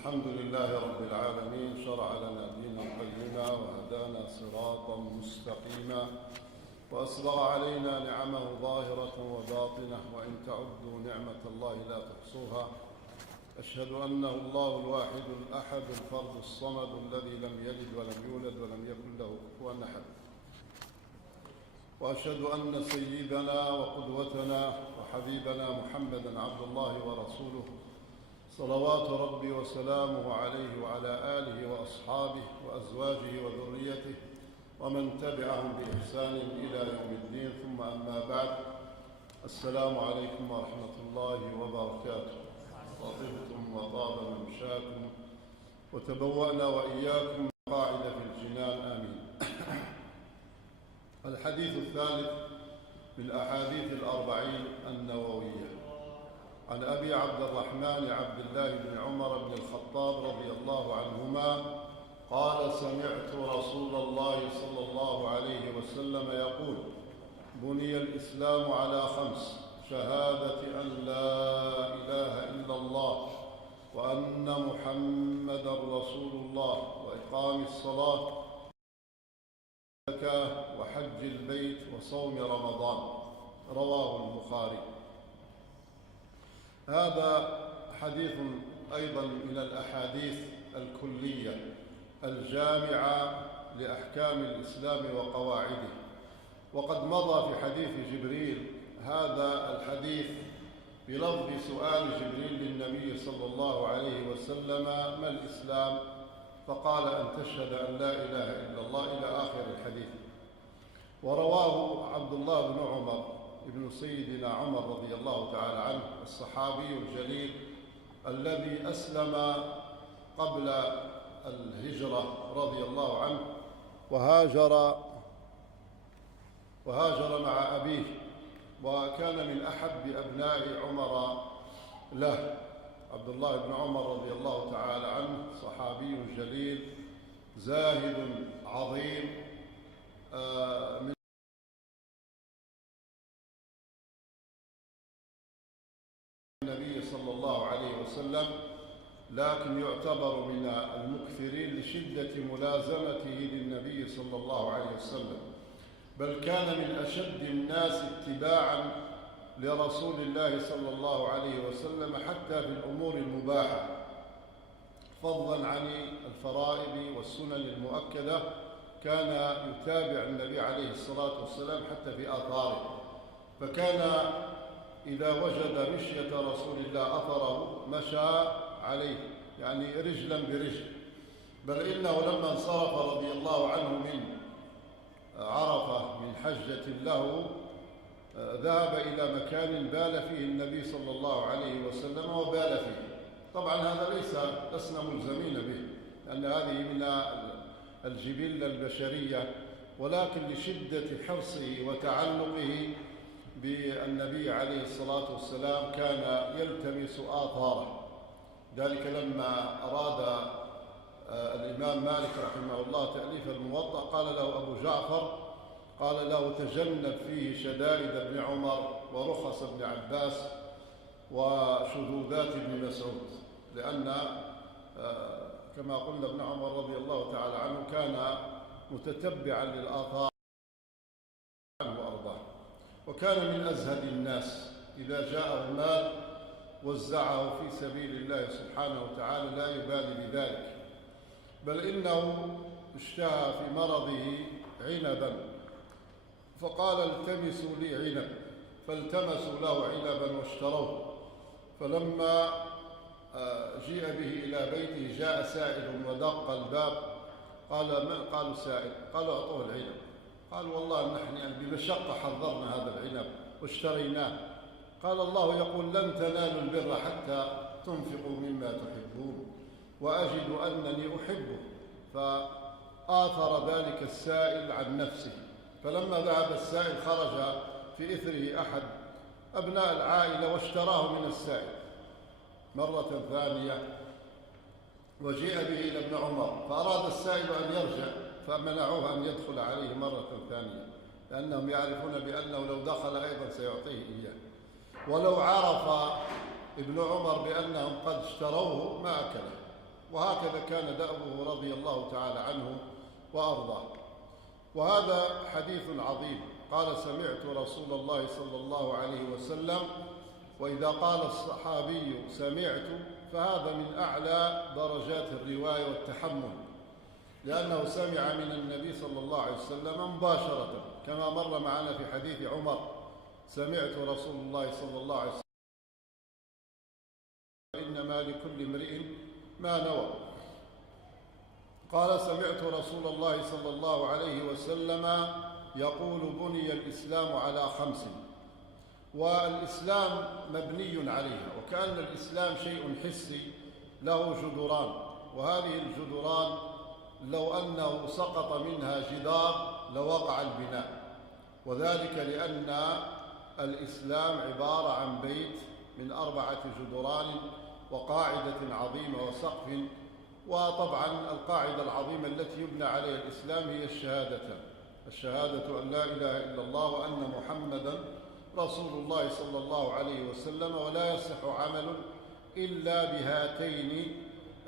الحمد لله رب العالمين، شرع لنا دينا قيما وهدانا صراطا مستقيما وأسبغ علينا نعمه ظاهرة وباطنة، وإن تعدوا نعمة الله لا تحصوها. أشهد أنه الله الواحد الأحد الفرد الصمد الذي لم يلد ولم يولد ولم يكن له كفوا أحد. وأشهد أن سيدنا وقدوتنا وحبيبنا محمدًا عبد الله ورسوله، صلوات ربي وسلامه عليه وعلى آله وأصحابه وأزواجه وذريته ومن تبعهم بإحسان إلى يوم الدين، ثم أما بعد. السلام عليكم ورحمة الله وبركاته. طبتم وطاب ممشاكم وتبوأنا وإياكم مقاعد في الجنان، آمين. الحديث الثالث من أحاديث الأربعين النووية، عن أبي عبد الرحمن عبد الله بن عمر بن الخطاب رضي الله عنهما قال: سمعت رسول الله صلى الله عليه وسلم يقول: بني الإسلام على 5: شهادة أن لا إله إلا الله وأن محمدًا رسول الله، وإقام الصلاة وحج البيت وصوم رمضان. رواه البخاري. هذا حديث أيضا من الأحاديث الكلية الجامعة لأحكام الإسلام وقواعده. وقد مضى في حديث جبريل هذا الحديث بلفظ سؤال جبريل للنبي صلى الله عليه وسلم: ما الإسلام؟ فقال: أن تشهد أن لا إله إلا الله، إلى آخر الحديث. ورواه عبد الله بن عمر ابن سيدنا عمر رضي الله تعالى عنه، الصحابي الجليل الذي أسلم قبل الهجرة رضي الله عنه، وهاجر مع أبيه، وكان من أحب أبناء عمر له. عبد الله بن عمر رضي الله تعالى عنه صحابي جليل زاهد عظيم من النبي صلى الله عليه وسلم، لكن يعتبر من المكثرين لشدة ملازمته للنبي صلى الله عليه وسلم، بل كان من أشد الناس اتباعا لرسول الله صلى الله عليه وسلم حتى في الأمور المباحة، فضلا عن الفرائض والسنن المؤكدة. كان يتابع النبي عليه الصلاة والسلام حتى في آثاره، فكان إذا وجد مشية رسول الله أثره مشى عليه، يعني رجلا برجل. بل إنه لما انصرف رضي الله عنه من عرفة من حجة له، ذهب إلى مكان بال فيه النبي صلى الله عليه وسلم وبال فيه. طبعا هذا لسنا ملزمين به، لأن هذه من الجبلة البشرية، ولكن لشدة حرصه وتعلقه بالنبي عليه الصلاة والسلام كان يلتمس آثاره. ذلك لما أراد الإمام مالك رحمه الله تأليف الموطأ، قال له أبو جعفر، قال له: تجنب فيه شدائد ابن عمر ورخص ابن عباس وشذوذات ابن مسعود، لأن كما قلنا ابن عمر رضي الله تعالى عنه كان متتبعا للآثار وأرضاه، وكان من أزهد الناس. إذا جاءه المال وزعه في سبيل الله سبحانه وتعالى، لا يبالي بذلك، بل إنه اشتهى في مرضه عنبا، فقال: التمسوا لي عنب، فالتمسوا له عنبا واشتروه. فلما جيء به إلى بيته جاء سائل ودق الباب، قال: من؟ قالوا: سائل. قالوا: أعطوه العنب. قال: والله نحن بمشقة حضرنا هذا العنب واشتريناه. قال: الله يقول: لن تنالوا البر حتى تنفقوا مما تحبون، وأجد أنني أحبه. فآثر ذلك السائل عن نفسه. فلما ذهب السائل خرج في إثره أحد أبناء العائلة واشتراه من السائل مرة ثانية، وجيء به إلى ابن عمر، فأراد السائل أن يرجع، فمنعوه أن يدخل عليه مرة ثانية، لأنهم يعرفون بأنه لو دخل أيضا سيعطيه إياه. ولو عرف ابن عمر بأنهم قد اشتروه ما أكله، وهكذا كان دأبه رضي الله تعالى عنه وأرضاه. وهذا حديث عظيم. قال: سمعت رسول الله صلى الله عليه وسلم. وإذا قال الصحابي سمعت فهذا من أعلى درجات الرواية والتحمل، لأنه سمع من النبي صلى الله عليه وسلم مباشرة، كما مر معنا في حديث عمر: سمعت رسول الله صلى الله عليه وسلم: إنما لكل امرئ ما نوى. قال: سمعت رسول الله صلى الله عليه وسلم يقول: بني الإسلام على 5، والإسلام مبني عليها، وكأن الإسلام شيء حسي له جدران، وهذه الجدران لو أنه سقط منها جدار لوقع البناء، وذلك لأن الإسلام عبارة عن بيت من 4 جدران وقاعدة عظيمة وسقف. وطبعا القاعدة العظيمة التي يبنى عليها الإسلام هي الشهادة أن لا إله إلا الله وأن محمدا رسول الله صلى الله عليه وسلم، ولا يصح عمل إلا بهاتين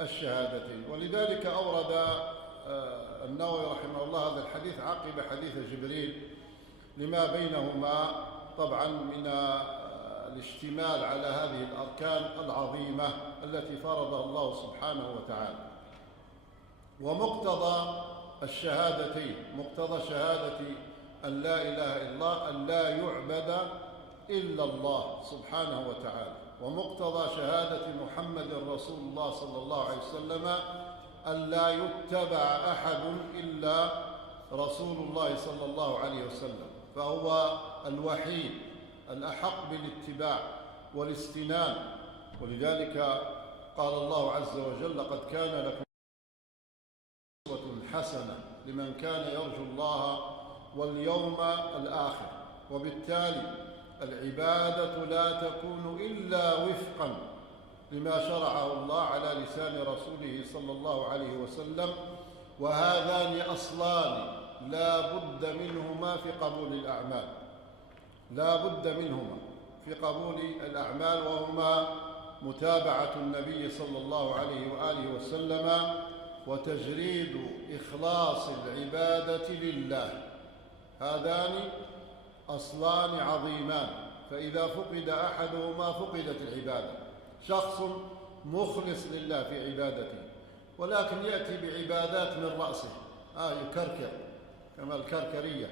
الشهادتين. ولذلك أورد النووي رحمه الله هذا الحديث عقب حديث جبريل، لما بينهما طبعا من الاشتمال على هذه الأركان العظيمة التي فرضها الله سبحانه وتعالى. ومقتضى الشهادتين، مقتضى شهادة أن لا إله إلا الله أن لا يعبد إلا الله سبحانه وتعالى، ومقتضى شهادة محمد رسول الله صلى الله عليه وسلم أن لا يتبع أحد إلا رسول الله صلى الله عليه وسلم، فهو الوحيد الأحق بالاتباع والاستنان. ولذلك قال الله عز وجل: لقد كان لكم أسوة حسنة لمن كان يرجو الله واليوم الآخر. وبالتالي العبادة لا تكون إلا وفقا لما شرعه الله على لسان رسوله صلى الله عليه وسلم، وهذان أصلان لا بد منهما في قبول الأعمال، لا بد منهما في قبول الأعمال، وهما متابعة النبي صلى الله عليه وآله وسلم وتجريد إخلاص العبادة لله. هذان أصلان عظيمان، فإذا فقد أحدهما فقدت العبادة. شخص مخلص لله في عبادته، ولكن يأتي بعبادات من رأسه، يكركر كما الكركرية،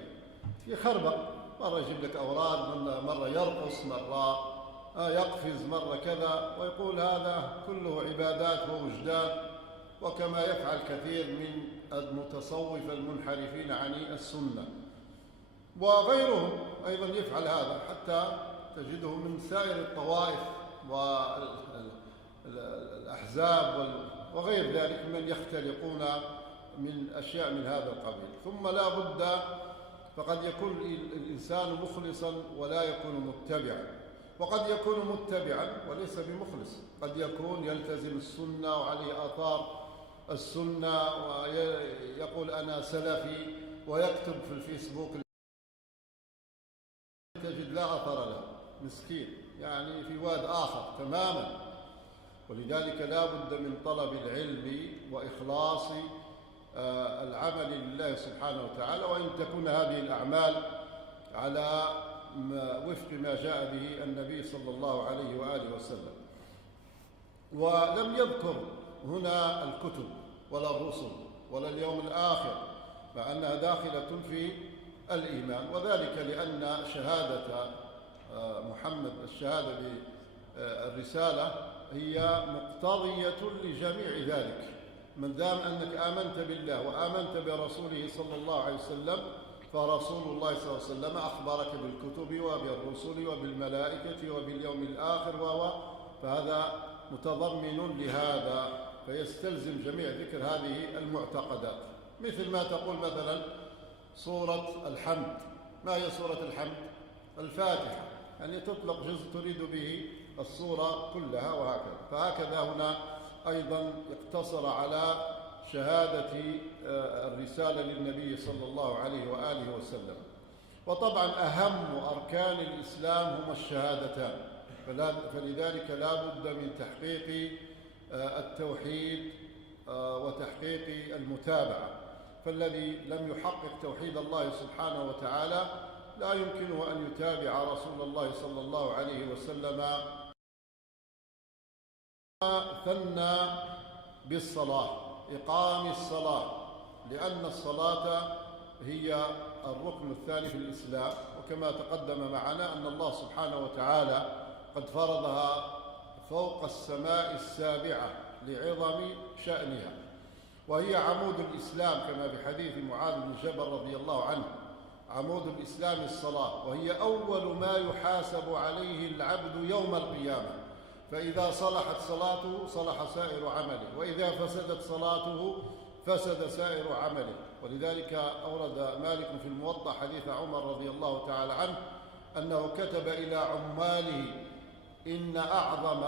يخربق، مرة يجيب لك أوراد، مرة يرقص، مرة يقفز، مرة كذا، ويقول هذا كله عبادات ووجدان، وكما يفعل كثير من المتصوفة المنحرفين عن السنة، وغيرهم أيضا يفعل هذا، حتى تجده من سائر الطوائف والأحزاب وغير ذلك من يختلقون من أشياء من هذا القبيل. ثم لا بد، فقد يكون الإنسان مخلصا ولا يكون متبعا، وقد يكون متبعا وليس بمخلص، قد يكون يلتزم السنة وعليه آثار السنة ويقول أنا سلفي، ويكتب في الفيسبوك تجد لا أثر له، مسكين، يعني في واد آخر تماما. ولذلك لا بد من طلب العلم وإخلاص العمل لله سبحانه وتعالى، وإن تكون هذه الأعمال على وفق ما جاء به النبي صلى الله عليه وآله وسلم. ولم يذكر هنا الكتب ولا الرسل ولا اليوم الآخر، مع أنها داخلة في الإيمان، وذلك لأن شهادة محمد، الشهادة بالرسالة، هي مقتضية لجميع ذلك. من دام أنك آمنت بالله وآمنت برسوله صلى الله عليه وسلم، فرسول الله صلى الله عليه وسلم أخبرك بالكتب وبالرسل وبالملائكة وباليوم الآخر، فهذا متضمن لهذا، فيستلزم جميع ذكر هذه المعتقدات. مثل ما تقول مثلا سورة الحمد، ما هي سورة الحمد؟ الفاتحة، يعني تطلق جزء تريد به السورة كلها، وهكذا. فهكذا هنا أيضا اقتصر على شهادة الرسالة للنبي صلى الله عليه وآله وسلم. وطبعا أهم أركان الإسلام هما الشهادتان، فلذلك لا بد من تحقيق التوحيد وتحقيق المتابعة. فالذي لم يحقق توحيد الله سبحانه وتعالى لا يمكنه أن يتابع رسول الله صلى الله عليه وسلم. ثنى بالصلاة، إقام الصلاة، لأن الصلاة هي الركن الثاني في الإسلام، وكما تقدم معنا أن الله سبحانه وتعالى قد فرضها فوق السماء السابعة لعظم شأنها، وهي عمود الإسلام كما في حديث معاذ بن جبل رضي الله عنه: عمود الإسلام الصلاة، وهي أول ما يحاسب عليه العبد يوم القيامة، فإذا صلحت صلاته صلح سائر عمله، وإذا فسدت صلاته فسد سائر عمله. ولذلك أورد مالك في الموطأ حديث عمر رضي الله تعالى عنه أنه كتب إلى عماله: إن أعظم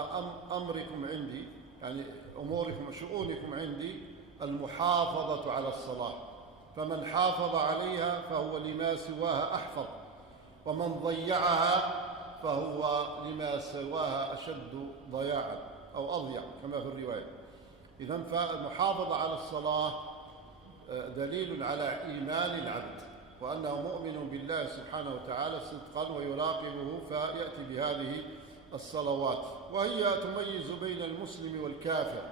أمركم عندي، يعني أموركم وشؤونكم عندي، المحافظة على الصلاة، فمن حافظ عليها فهو لما سواها أحفظ، ومن ضيعها فهو لما سواها أشد ضياعا أو أضيع كما في الرواية. إذن فالمحافظة على الصلاة دليل على إيمان العبد وأنه مؤمن بالله سبحانه وتعالى صدقا ويراقبه، فيأتي بهذه الصلوات، وهي تميز بين المسلم والكافر.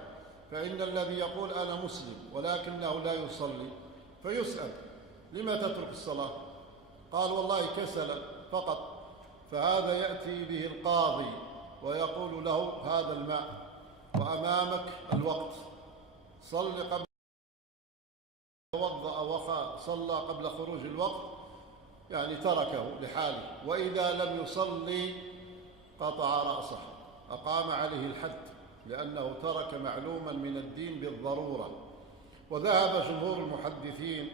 فإن الذي يقول أنا مسلم ولكنه لا يصلي فيسأل: لما تترك الصلاة؟ قال: والله كسلا فقط. فهذا يأتي به القاضي ويقول له: هذا الماء وأمامك الوقت، صل قبل توضأ وصلى قبل خروج الوقت، يعني تركه لحاله. وإذا لم يصلي قطع رأسه، أقام عليه الحد، لأنه ترك معلوما من الدين بالضرورة. وذهب جمهور المحدثين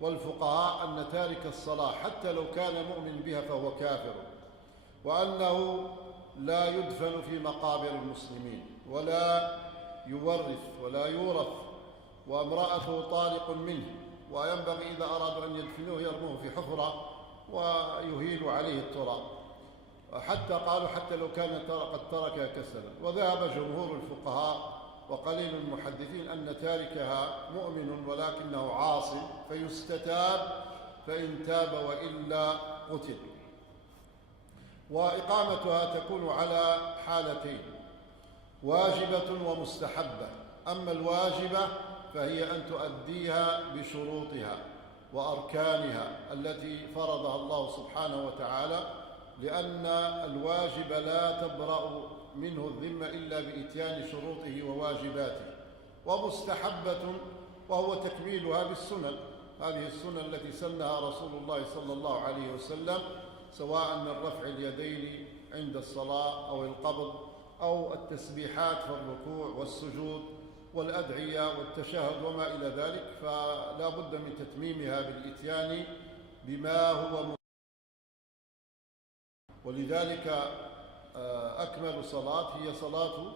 والفقهاء أن تارك الصلاة حتى لو كان مؤمن بها فهو كافر، وأنه لا يدفن في مقابر المسلمين ولا يورث ولا يورث، وامرأته طالق منه، وينبغي إذا أرادوا أن يدفنوه يرموه في حفرة ويهيل عليه التراب، حتى قالوا حتى لو كان قد تركها كسلا. وذهب جمهور الفقهاء وقليل المحدثين أن تاركها مؤمن ولكنه عاص فيستتاب، فإن تاب وإلا قتل. وإقامتها تكون على حالتين: واجبة ومستحبة. أما الواجبة فهي أن تؤديها بشروطها وأركانها التي فرضها الله سبحانه وتعالى، لأن الواجب لا تبرأ منه الذمة إلا بإتيان شروطه وواجباته. ومستحبة وهو تكميلها بالسنن، هذه السنن التي سنها رسول الله صلى الله عليه وسلم، سواء من رفع اليدين عند الصلاة أو القبض أو التسبيحات في الركوع والسجود والأدعية والتشهد وما إلى ذلك، فلا بد من تتميمها بالإتيان بما هو ولذلك أكمل صلاة هي صلاة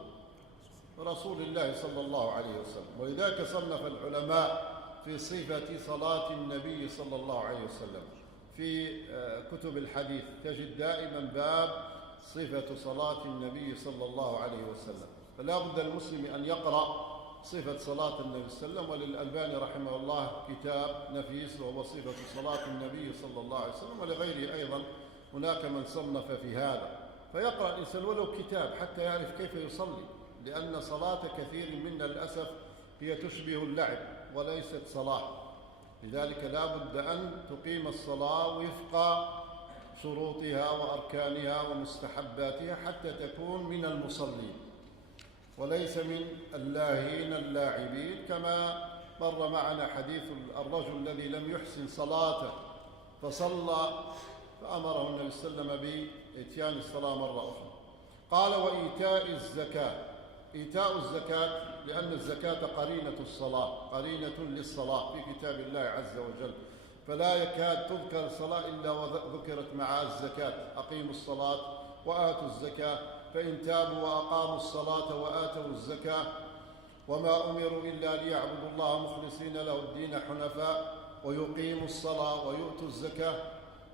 رسول الله صلى الله عليه وسلم. ولذلك صنف العلماء في صفة صلاة النبي صلى الله عليه وسلم في كتب الحديث، تجد دائما باب صفة صلاة النبي صلى الله عليه وسلم. فلا بد المسلم أن يقرأ صفة صلاة النبي صلى الله عليه وسلم. وللألباني رحمه الله كتاب نفيس وهو صفة صلاة النبي صلى الله عليه وسلم، ولغيره أيضا هناك من صنف في هذا. فيقرأ الإنسان ولو كتاب حتى يعرف كيف يصلي، لأن صلاة كثير منا للأسف هي تشبه اللعب وليست صلاة. لذلك لا بد أن تقيم الصلاة وفق شروطها وأركانها ومستحباتها حتى تكون من المصلين وليس من اللاهين اللاعبين، كما مر معنا حديث الرجل الذي لم يحسن صلاته فصلى فأمره النبي صلى الله عليه وسلم بإتيان الصلاة مرة أخرى. قال: وإيتاء الزكاة. إيتاء الزكاة لأن الزكاة قرينة الصلاة، قرينة للصلاة في كتاب الله عز وجل، فلا يكاد تذكر الصلاة إلا وذكرت مع الزكاة: أقيموا الصلاة وآتوا الزكاة، فإن تابوا وأقاموا الصلاة وآتوا الزكاة وما أمروا إلا ليعبدوا الله مخلصين له الدين حنفاء ويقيموا الصلاة ويؤتوا الزكاة.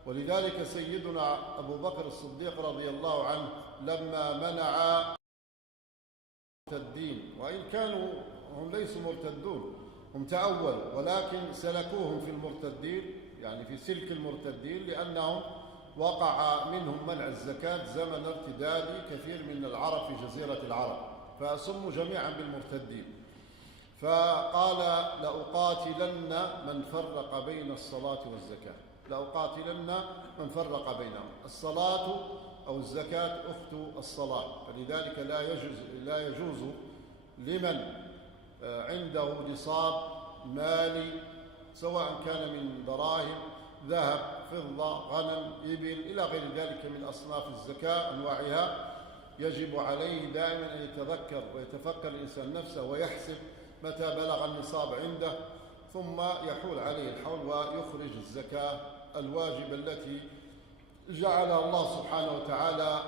ولذلك سيدنا أبو بكر الصديق رضي الله عنه لما منع الدين، وإن كانوا هم ليسوا مرتدون، هم تأولوا، ولكن سلكوهم في المرتدين، يعني في سلك المرتدين، لأنهم وقع منهم منع الزكاة زمن ارتداد كثير من العرب في جزيرة العرب، فسموا جميعا بالمرتدين. فقال: لأقاتلن من فرق بين الصلاة والزكاة، لأقاتلن من فرق بينهم. الصلاة أو الزكاة أخت الصلاة، فلذلك لا يجوز لمن عنده نصاب مالي، سواء كان من دراهم، ذهب، فضة، غنم، إبل، إلى غير ذلك من أصناف الزكاة أنواعها، يجب عليه دائما أن يتذكر ويتفكر الإنسان نفسه ويحسب متى بلغ النصاب عنده، ثم يحول عليه الحول ويخرج الزكاة الواجبة التي جعلها الله سبحانه وتعالى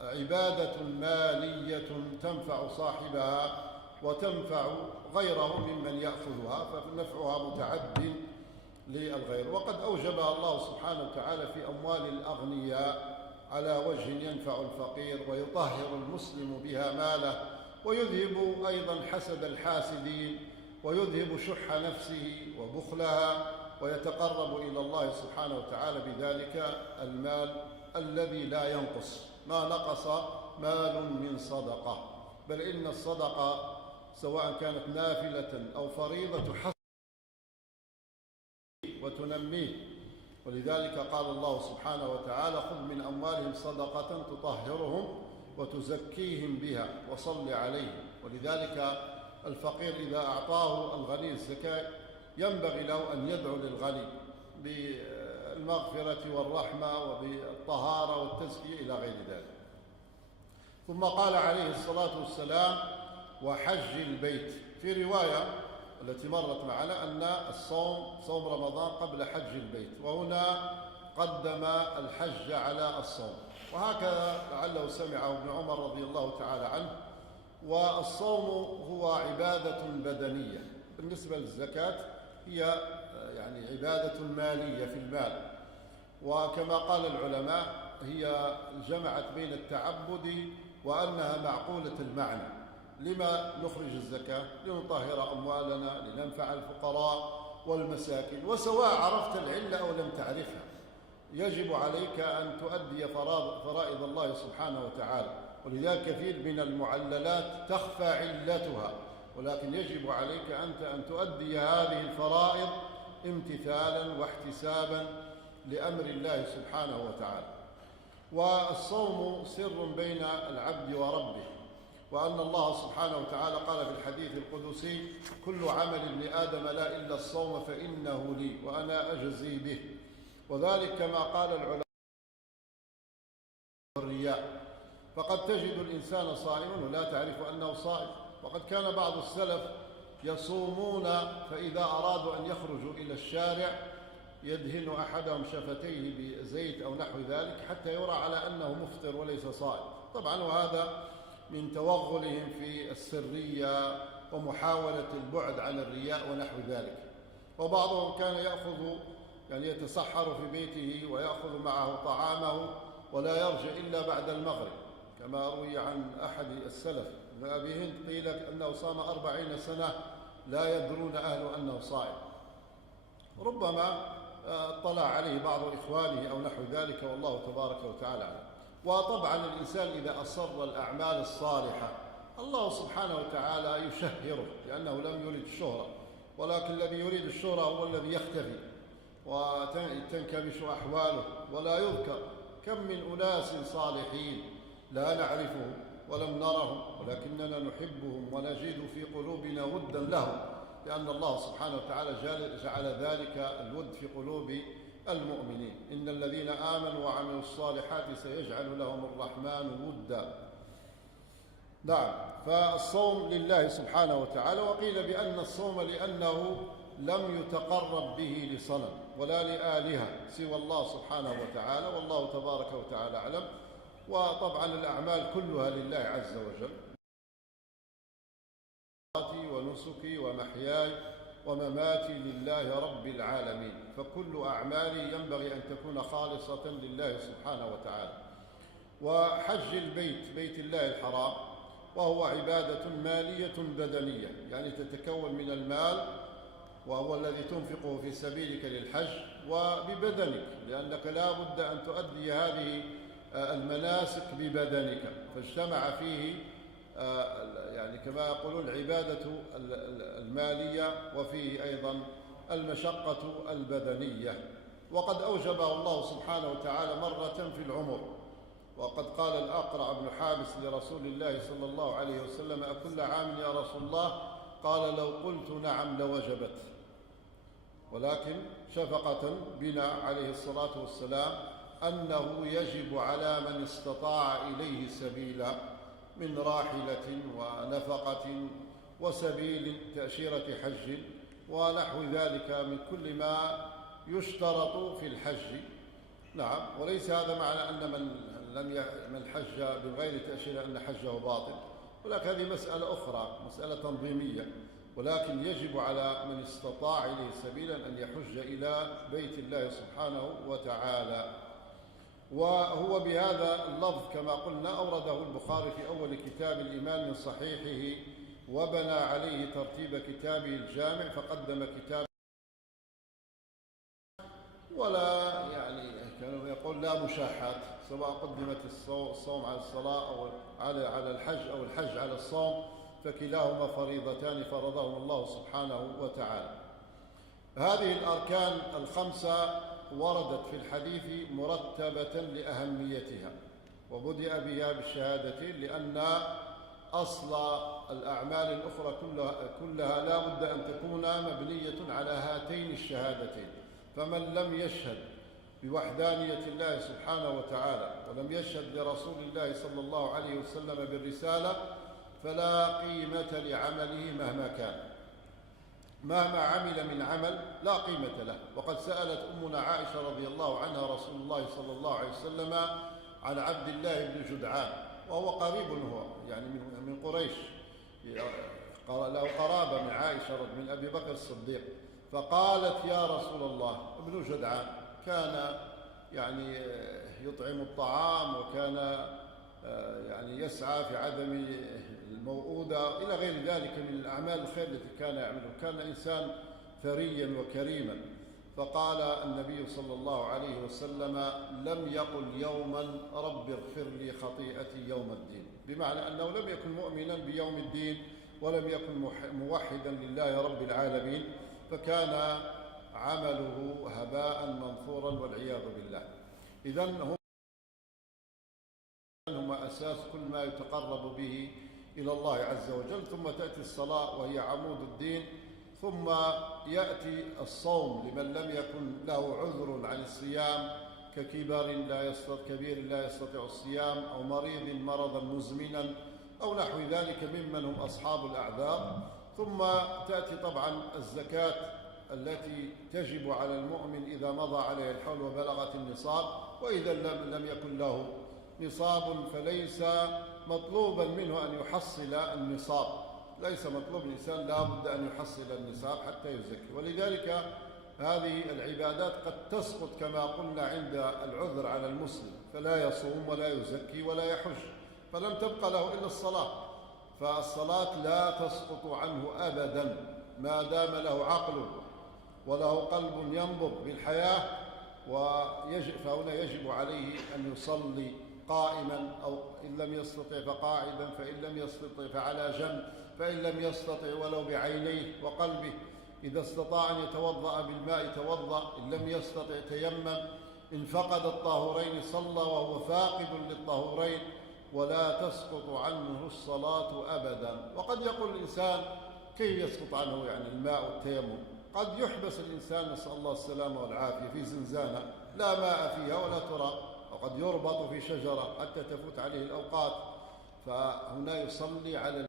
عبادة مالية تنفع صاحبها وتنفع غيره ممن يأخذها، فنفعها متعد للغير. وقد أوجبها الله سبحانه وتعالى في أموال الأغنياء على وجه ينفع الفقير ويطهر المسلم بها ماله، ويذهب أيضا حسد الحاسدين، ويذهب شح نفسه وبخلها، ويتقرب إلى الله سبحانه وتعالى بذلك المال الذي لا ينقص. ما نقص مال من صدقة، بل إن الصدقة سواء كانت نافلة أو فريضة وتنميه. ولذلك قال الله سبحانه وتعالى: خذ من أموالهم صدقة تطهرهم وتزكيهم بها وصل عليهم. ولذلك الفقير إذا أعطاه الغني الزكاة ينبغي له أن يدعو للغني بالمغفرة والرحمة وبالطهارة والتزكية إلى غير ذلك. ثم قال عليه الصلاة والسلام: وحج البيت. في رواية التي مرت معنا أن الصوم، صوم رمضان، قبل حج البيت، وهنا قدم الحج على الصوم، وهكذا لعله سمعه ابن عمر رضي الله تعالى عنه. والصوم هو عبادة بدنية، بالنسبة للزكاة هي يعني عبادة مالية في المال، وكما قال العلماء هي جمعت بين التعبد وأنها معقولة المعنى. لما نخرج الزكاة؟ لنطهر أموالنا، لننفع الفقراء والمساكين، وسواء عرفت العلة أو لم تعرفها يجب عليك أن تؤدي فرائض الله سبحانه وتعالى. ولذلك كثير من المعللات تخفى علتها، ولكن يجب عليك أنت أن تؤدي هذه الفرائض امتثالا واحتسابا لأمر الله سبحانه وتعالى. والصوم سر بين العبد وربه، وأن الله سبحانه وتعالى قال في الحديث القدسي: كل عمل ابن آدم لا إلا الصوم فإنه لي وأنا أجزي به. وذلك كما قال العلماء الرياء، فقد تجد الإنسان صائما ولا تعرف أنه صائم. وقد كان بعض السلف يصومون، فإذا أرادوا أن يخرجوا إلى الشارع يدهن أحدهم شفتيه بزيت أو نحو ذلك حتى يرى على أنه مفطر وليس صائم. طبعا وهذا من توغلهم في السرية ومحاولة البعد عن الرياء ونحو ذلك. وبعضهم كان يأخذ يعني يتسحر في بيته ويأخذ معه طعامه ولا يرجع إلا بعد المغرب، كما روي عن أحد السلف ابن أبي هند قيل أنه صام 40 سنة لا يدرون أهل أنه صائم. ربما اطلع عليه بعض إخوانه أو نحو ذلك، والله تبارك وتعالى عنه. وطبعا الإنسان إذا أصر الأعمال الصالحة الله سبحانه وتعالى يشهره، لأنه لم يرد الشهرة، ولكن الذي يريد الشهرة هو الذي يختفي وتنكمش أحواله ولا يذكر. كم من أناس صالحين لا نعرفهم ولم نرهم، ولكننا نحبهم ونجد في قلوبنا ودا لهم، لأن الله سبحانه وتعالى جعل ذلك الود في قلوب المؤمنين. إن الذين آمنوا وعملوا الصالحات سيجعل لهم الرحمن ودا. نعم، فالصوم لله سبحانه وتعالى. وقيل بأن الصوم لأنه لم يتقرب به لصنم ولا لآلهة سوى الله سبحانه وتعالى، والله تبارك وتعالى أعلم. وطبعا الأعمال كلها لله عز وجل، ونسكي ومحياي ومماتي لله رب العالمين، فكل أعمالي ينبغي أن تكون خالصة لله سبحانه وتعالى. وحج البيت، بيت الله الحرام، وهو عبادة مالية بدنية، يعني تتكون من المال وهو الذي تنفقه في سبيلك للحج وببدنك، لأنك لا بد أن تؤدي هذه المناسك ببدنك، فاجتمع فيه يعني كما يقولون العبادة المالية وفيه أيضا المشقة البدنية. وقد أوجبه الله سبحانه وتعالى مرة في العمر، وقد قال الأقرع بن حابس لرسول الله صلى الله عليه وسلم: أكل عام يا رسول الله؟ قال: لو قلت نعم لوجبت. ولكن شفقة بنا عليه الصلاة والسلام أنه يجب على من استطاع إليه سبيلا من راحلة ونفقة وسبيل تأشيرة حج ونحو ذلك من كل ما يشترط في الحج. نعم، وليس هذا معنى أن من حج بغير تأشيرة أن حجه باطل، ولكن هذه مسألة أخرى، مسألة تنظيمية، ولكن يجب على من استطاع إليه سبيلا أن يحج إلى بيت الله سبحانه وتعالى. وهو بهذا اللفظ كما قلنا أورده البخاري في أول كتاب الإيمان من صحيحه، وبنى عليه ترتيب كتابه الجامع، فقدم كتاب ولا يعني كانوا يقول لا مشاحات، سواء قدمت الصوم على الصلاة أو على الحج أو الحج على الصوم، فكلاهما فريضتان فرضهما الله سبحانه وتعالى. هذه الأركان الخمسة وردت في الحديث مرتبة لأهميتها، وبدأ بها بالشهادتين، لأن أصل الأعمال الأخرى كلها لا بد أن تكون مبنية على هاتين الشهادتين. فمن لم يشهد بوحدانية الله سبحانه وتعالى ولم يشهد لرسول الله صلى الله عليه وسلم بالرسالة فلا قيمة لعمله مهما كان، مهما عمل من عمل لا قيمة له. وقد سألت أمنا عائشة رضي الله عنها رسول الله صلى الله عليه وسلم عن عبد الله بن جدعان، وهو قريب هو يعني من قريش، له قرابة من عائشة من أبي بكر الصديق، فقالت: يا رسول الله، ابن جدعان كان يعني يطعم الطعام، وكان يعني يسعى في عدم الموؤودة إلى غير ذلك من الأعمال الخير التي كان يعمله، كان إنسان ثريا وكريما. فقال النبي صلى الله عليه وسلم: لم يقل يوما رب اغفر لي خطيئتي يوم الدين، بمعنى أنه لم يكن مؤمنا بيوم الدين ولم يكن موحدا لله رب العالمين، فكان عمله هباء منثورا والعياذ بالله. إذن هم أساس كل ما يتقرب به إلى الله عز وجل، ثم تأتي الصلاة وهي عمود الدين، ثم يأتي الصوم لمن لم يكن له عذر عن الصيام ككبير لا يستطيع الصيام، أو مريض مرضا مزمنا أو نحو ذلك ممن هم أصحاب الأعذار. ثم تأتي طبعا الزكاة التي تجب على المؤمن إذا مضى عليه الحول وبلغت النصاب، وإذا لم يكن له نصاب فليس مطلوبا منه أن يحصل النصاب، ليس مطلوب الإنسان لا بد أن يحصل النصاب حتى يزكي. ولذلك هذه العبادات قد تسقط كما قلنا عند العذر على المسلم، فلا يصوم ولا يزكي ولا يحج، فلم تبق له إلا الصلاة، فالصلاة لا تسقط عنه أبدا ما دام له عقل وله قلب ينبض بالحياة. فهنا يجب عليه أن يصلي قائما، أو إن لم يستطع فقاعدا، فإن لم يستطع فعلى جنب، فإن لم يستطع ولو بعينيه وقلبه. إذا استطاع أن يتوضأ بالماء توضأ، إن لم يستطع تيمم، إن فقد الطهورين صلى وهو فاقد للطهورين، ولا تسقط عنه الصلاة أبدا. وقد يقول الإنسان: كيف يسقط عنه يعني الماء والتيمم؟ قد يحبس الإنسان، نسأل الله السلامة والعافية، في زنزانة لا ماء فيها ولا تراب، وقد يربط في شجرة حتى تفوت عليه الأوقات، فهنا يصلي على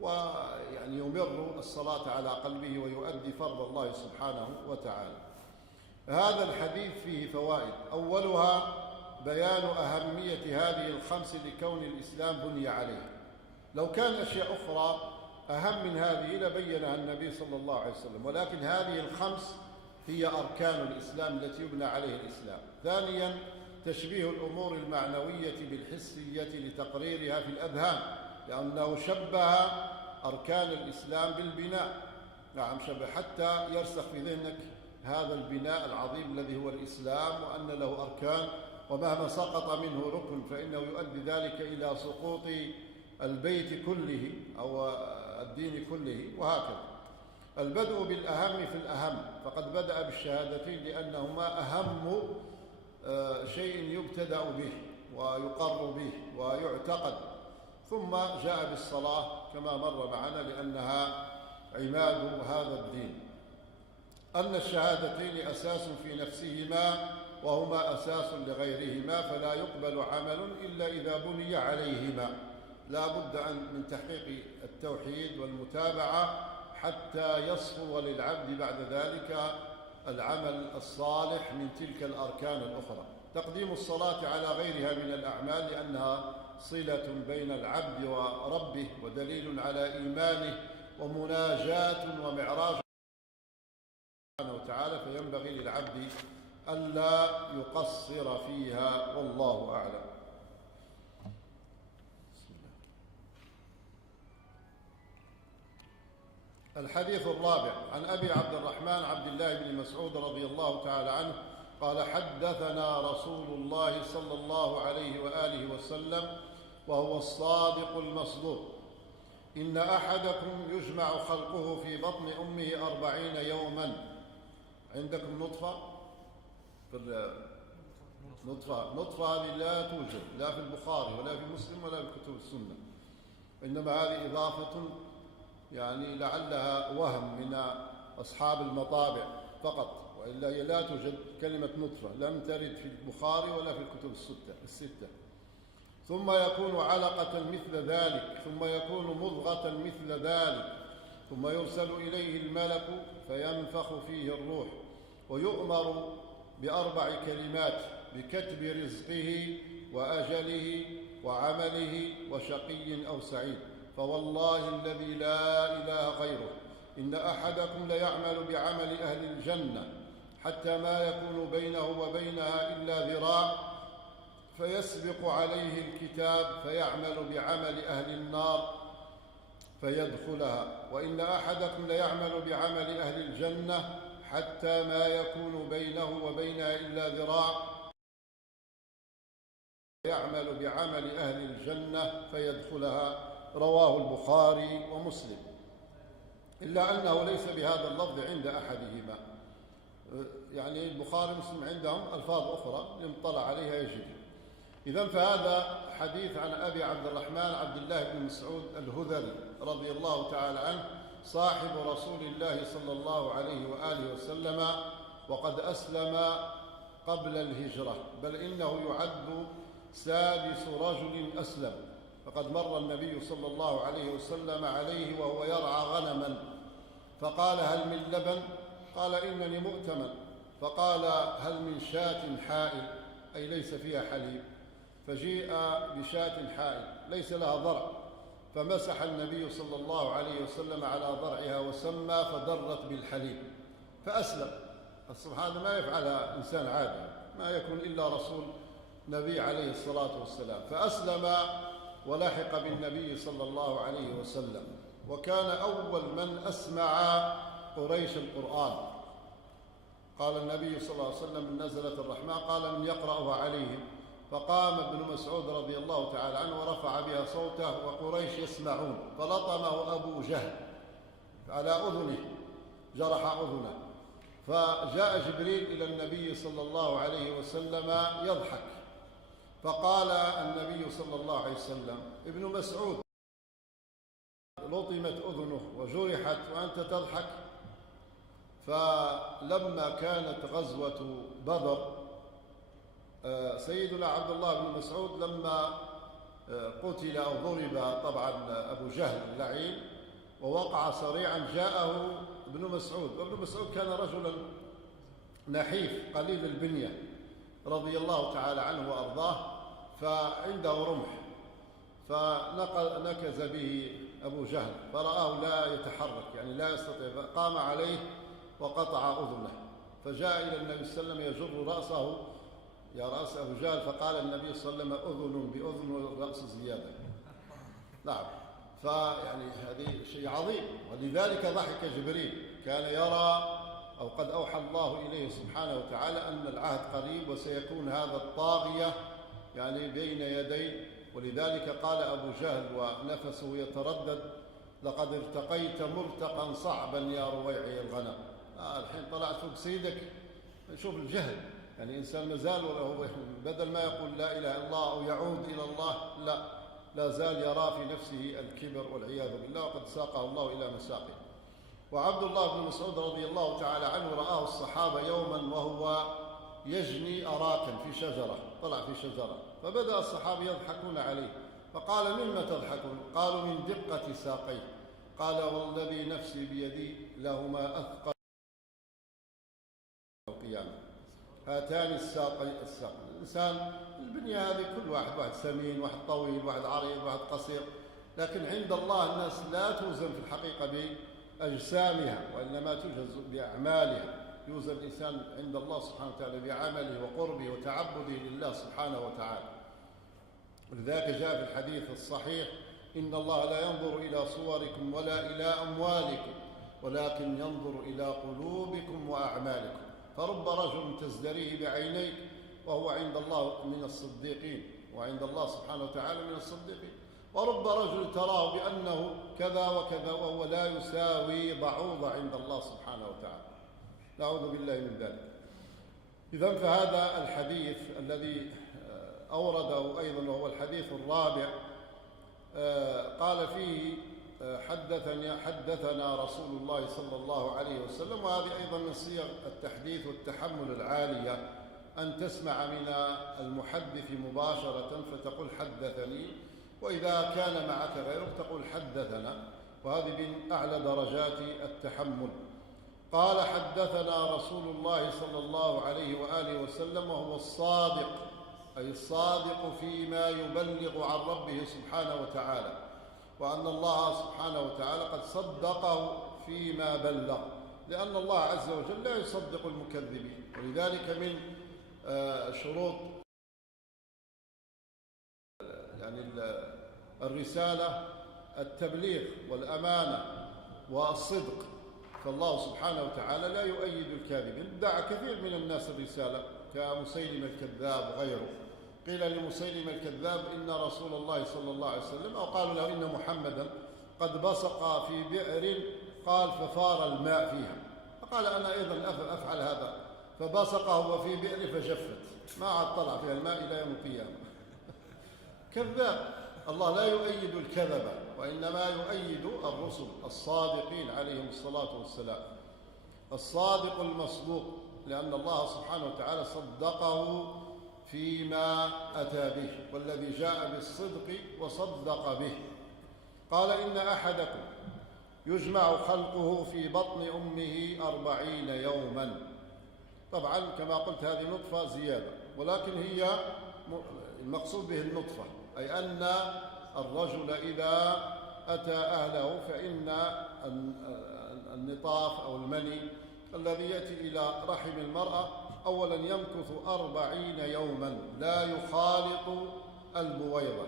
ويعني يمر الصلاة على قلبه ويؤدي فرض الله سبحانه وتعالى. هذا الحديث فيه فوائد، أولها بيان أهمية هذه الخمس لكون الإسلام بني عليها. لو كان أشياء أخرى أهم من هذه لبينها النبي صلى الله عليه وسلم، ولكن هذه الخمس هي أركان الإسلام التي يبنى عليه الإسلام. ثانيا تشبيه الأمور المعنوية بالحسية لتقريرها في الأذهان، لأنه شبه أركان الإسلام بالبناء. نعم، شبه حتى يرسخ في ذهنك هذا البناء العظيم الذي هو الإسلام، وأن له أركان، ومهما سقط منه ركن فإنه يؤدي ذلك إلى سقوط البيت كله أو الدين كله، وهكذا. البدء بالأهم في الأهم، فقد بدأ بالشهادتين لأنهما أهم شيء يبتدأ به ويقر به ويعتقد، ثم جاء بالصلاة كما مر معنا لأنها عماد هذا الدين. أن الشهادتين أساس في نفسهما وهما أساس لغيرهما، فلا يقبل عمل إلا إذا بني عليهما. لا بد من تحقيق التوحيد والمتابعة حتى يصفو للعبد بعد ذلك العمل الصالح من تلك الأركان الأخرى. تقديم الصلاة على غيرها من الأعمال لأنها صلة بين العبد وربه ودليل على إيمانه ومناجاة ومعراج سبحانه وتعالى، فينبغي للعبد ألا يقصر فيها، والله أعلم. الحديث الرابع عن أبي عبد الرحمن عبد الله بن مسعود رضي الله تعالى عنه قال: حدثنا رسول الله صلى الله عليه وآله وسلم وهو الصادق المصدوق: إن أحدكم يجمع خلقه في بطن أمه 40 يوما. عندكم نطفة؟ نطفة هذه لا توجد لا في البخاري ولا في مسلم ولا في كتب السنة، إنما هذه إضافة يعني لعلها وهم من أصحاب المطابع فقط، وإلا هي لا توجد. كلمة نطفة لم ترد في البخاري ولا في الكتب الستة. ثم يكون علقة مثل ذلك، ثم يكون مضغة مثل ذلك، ثم يرسل إليه الملك فينفخ فيه الروح، ويؤمر ب4 كلمات: بكتب رزقه وأجله وعمله وشقي أو سعيد. فوالله الذي لا إله غيره إن أحدكم ليعمل بعمل أهل الجنة حتى ما يكون بينه وبينها إلا ذراع، فيسبق عليه الكتاب فيعمل بعمل أهل النار فيدخلها، وإن أحدكم ليعمل بعمل أهل الجنة حتى ما يكون بينه وبينها إلا ذراع، فيعمل بعمل أهل الجنة فيدخلها. رواه البخاري ومسلم، إلا أنه ليس بهذا اللفظ عند أحدهما، يعني البخاري ومسلم عندهم ألفاظ أخرى لمطلع عليها يجد. إذن فهذا حديث عن أبي عبد الرحمن عبد الله بن مسعود الهذلي رضي الله تعالى عنه، صاحب رسول الله صلى الله عليه وآله وسلم، وقد أسلم قبل الهجرة، بل إنه يعد سادس رجل أسلم. فقد مر النبي صلى الله عليه وسلم عليه وهو يرعى غنما، فقال: هل من لبن؟ قال: إنني مؤتمن. فقال: هل من شاة حائل؟ أي ليس فيها حليب. فجيء بشاة حائل ليس لها ضرع، فمسح النبي صلى الله عليه وسلم على ضرعها وسمى فدرت بالحليب فأسلم. سبحان الله، ما يفعلها إنسان عادي، ما يكون إلا رسول نبي عليه الصلاة والسلام. فأسلم ولحق بالنبي صلى الله عليه وسلم، وكان أول من أسمع قريش القرآن. قال النبي صلى الله عليه وسلم: من نزلت الرحمة قال: من يقرأها عليهم. فقام ابن مسعود رضي الله تعالى عنه ورفع بها صوته وقريش يسمعون، فلطمه أبو جهل على أذنه، جرح أذنه. فجاء جبريل إلى النبي صلى الله عليه وسلم يضحك، فقال النبي صلى الله عليه وسلم: ابن مسعود لطمت أذنه وجرحت وأنت تضحك؟ فلما كانت غزوة بدر، سيدنا عبد الله بن مسعود لما قتل أو ضرب طبعا أبو جهل اللعين ووقع صريعا، جاءه ابن مسعود، وابن مسعود كان رجلا نحيف قليل البنية رضي الله تعالى عنه وأرضاه، فعنده رمح، فنكز به أبو جهل فرآه لا يتحرك، يعني لا يستطيع، فقام عليه وقطع أذنه. فجاء إلى النبي صلى الله عليه وسلم يجر رأسه يا رأس أبو جهل، فقال النبي صلى الله عليه وسلم أذن بأذن والرأس زيادة. نعم، فيعني هذه شيء عظيم. ولذلك ضحك جبريل، كان يرى أو قد أوحى الله إليه سبحانه وتعالى أن العهد قريب وسيكون هذا الطاغية يعني بين يدي. ولذلك قال أبو جهل ونفسه يتردد: لقد ارتقيت مرتقا صعبا يا رويعي الغنم. الحين طلعت فوق سيدك. شوف الجهل، يعني إنسان مازال وله بدل ما يقول لا إله إلا الله أو يعود إلى الله، لا زال يرى في نفسه الكبر والعياذ بالله، وقد ساقه الله إلى مساقه. وعبد الله بن مسعود رضي الله تعالى عنه رآه الصحابة يوما وهو يجني أراكا في شجرة، طلع في شجرة، فبدأ الصحابة يضحكون عليه، فقال: مما تضحكون؟ قالوا: من دقة ساقيه. قال: والذي نفسي بيدي لهما أثقل القيامة، هاتان الساقين. الإنسان البنية هذه كل واحد سمين، واحد طويل، واحد عريض، واحد قصير، لكن عند الله الناس لا توزن في الحقيقة بأجسامها، وإنما توجز بأعمالها. يوزن الإنسان عند الله سبحانه وتعالى بعمله وقربه وتعبده لله سبحانه وتعالى. ولذلك جاء في الحديث الصحيح: إن الله لا ينظر إلى صوركم ولا إلى أموالكم ولكن ينظر إلى قلوبكم وأعمالكم. فرب رجل تزدريه بعينيك وهو عند الله من الصديقين، وعند الله سبحانه وتعالى من الصديقين. ورب رجل تراه بأنه كذا وكذا وهو لا يساوي بعوضة عند الله سبحانه وتعالى. نعوذ بالله من ذلك. إذن فهذا الحديث الذي أورده أيضا وهو الحديث الرابع، قال فيه: حدثنا رسول الله صلى الله عليه وسلم. وهذه أيضا من صيغ التحديث والتحمل العالية، أن تسمع من المحدث مباشرة فتقول حدثني، وإذا كان معك غيرك تقول حدثنا، وهذه من أعلى درجات التحمل. قال: حدثنا رسول الله صلى الله عليه وآله وسلم، وهو الصادق، أي الصادق فيما يبلغ عن ربه سبحانه وتعالى، وأن الله سبحانه وتعالى قد صدقه فيما بلغ، لأن الله عز وجل لا يصدق المكذبين. ولذلك من شروط يعني الرسالة التبليغ والأمانة والصدق، فالله سبحانه وتعالى لا يؤيد الكاذبين. ادعى كثير من الناس الرسالة كمسيلمة الكذاب وغيره. قيل لمسيلمة الكذاب: إن رسول الله صلى الله عليه وسلم، أو قالوا له: إن محمدا قد بصق في بئر، قال ففار الماء فيها، فقال: أنا أيضا أفعل هذا، فبصق هو في بئر فجفت، ما عاد طلع فيها الماء إلى يوم القيامة. كذاب. الله لا يؤيد الكذبة، وإنما يؤيد الرسل الصادقين عليهم الصلاة والسلام. الصادق المصدوق، لأن الله سبحانه وتعالى صدقه فيما أتى به، والذي جاء بالصدق وصدق به. قال: إن أحدكم يجمع خلقه في بطن أمه 40 يوما. طبعا كما قلت هذه نطفة زيادة، ولكن هي المقصود به النطفة، أي أن الرجل إذا أتى أهله فإن النطاف أو المني الذي يأتي إلى رحم المرأة أولا يمكث 40 يوما لا يخالط البويضة،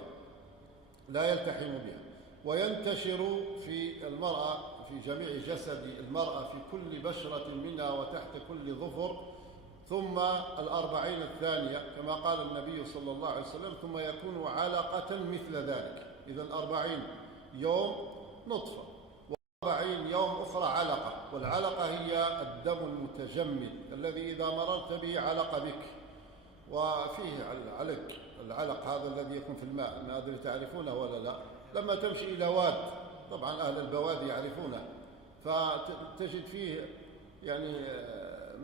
لا يلتحم بها، وينتشر في المرأة في جميع جسد المرأة في كل بشرة منها وتحت كل ظفر، ثم 40 الثانية كما قال النبي صلى الله عليه وسلم: ثم يكون علقة مثل ذلك. إذن 40 يوم نطفة، و40 يوم أخرى علقة، والعلقة هي الدم المتجمد الذي إذا مررت به علق بك، وفيه العلق هذا الذي يكون في الماء، ما أدري تعرفونه ولا لا. لما تمشي إلى واد، طبعا أهل البوادي يعرفونه، فتجد فيه يعني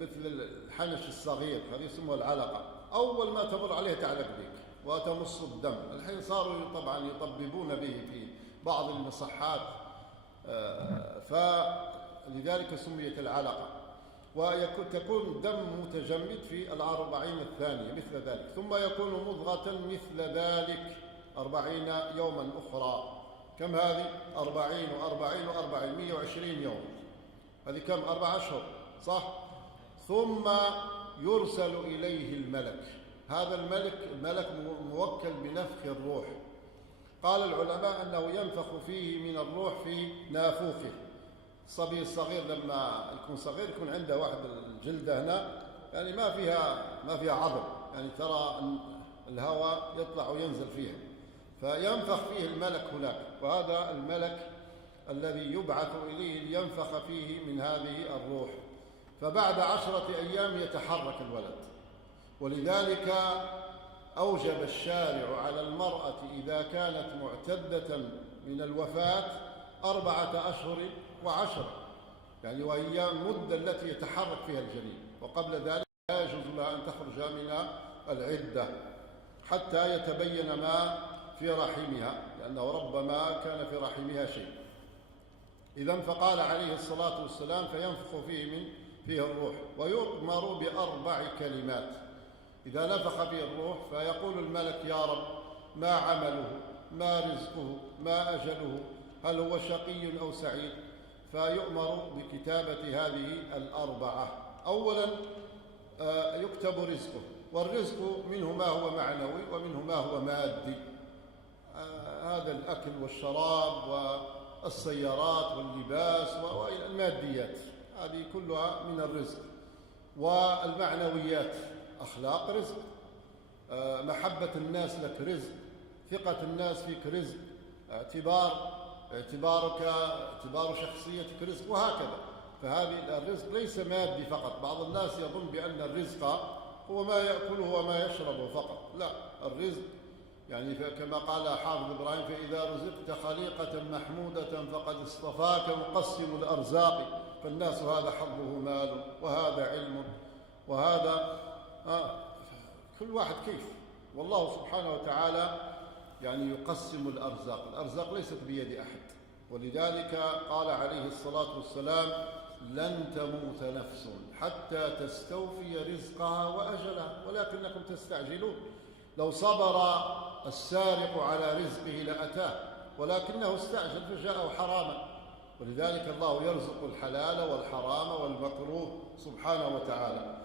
مثل الحنش الصغير، هذه اسمه العلقة، أول ما تمر عليه تعلق بك وتمص الدم. الحين صاروا طبعا يطببون به في بعض المصحات، فلذلك سميت العلقة. وتكون دم متجمد في 40 الثانية مثل ذلك، ثم يكون مضغة مثل ذلك 40 يوما أخرى. كم هذه؟ 40 و40 و40، 120 يوم. هذه كم؟ 4 أشهر، صح؟ ثم يرسل إليه الملك. هذا الملك موكل بنفخ الروح. قال العلماء أنه ينفخ فيه من الروح في نافوخه. الصبي الصغير لما يكون صغير يكون عنده واحد الجلدة هنا يعني ما فيها عظم، يعني ترى الهواء يطلع وينزل فيها، فينفخ فيه الملك هناك، وهذا الملك الذي يبعث إليه لينفخ فيه من هذه الروح. فبعد 10 أيام يتحرك الولد. ولذلك أوجب الشارع على المرأة إذا كانت معتدة من الوفاة 4 أشهر و10، يعني وهي المدة التي يتحرك فيها الجنين، وقبل ذلك لا يجوز لها أن تخرج من العدة حتى يتبين ما في رحمها، لأنه ربما كان في رحمها شيء. إذن فقال عليه الصلاة والسلام فينفخ فيه الروح، ويؤمر ب4 كلمات. إذا نفخ فيه الروح فيقول الملك: يا رب، ما عمله، ما رزقه، ما أجله، هل هو شقي أو سعيد؟ فيؤمر بكتابة هذه 4. أولا يكتب رزقه، والرزق منه ما هو معنوي ومنه ما هو مادي، هذا الأكل والشراب والسيارات واللباس والماديات، هذه كلها من الرزق. والمعنويات: أخلاق رزق، محبة الناس لك رزق، ثقة الناس فيك رزق، اعتبار شخصيتك رزق، وهكذا. فهذه الرزق ليس مادي فقط. بعض الناس يظن بأن الرزق هو ما يأكله وما يشربه فقط، لا، الرزق يعني كما قال حافظ إبراهيم: فإذا رزقت خليقة محمودة فقد اصطفاك مقسم الأرزاق، فالناس هذا حظه مال وهذا علم وهذا كل واحد كيف. والله سبحانه وتعالى يعني يقسم الأرزاق ليست بيد أحد. ولذلك قال عليه الصلاة والسلام: لن تموت نفس حتى تستوفي رزقها وأجلها ولكنكم تستعجلون. لو صبر السارق على رزقه لأتاه، ولكنه استعجل فجاءه حراما. ولذلك الله يرزق الحلال والحرام والمكروه سبحانه وتعالى.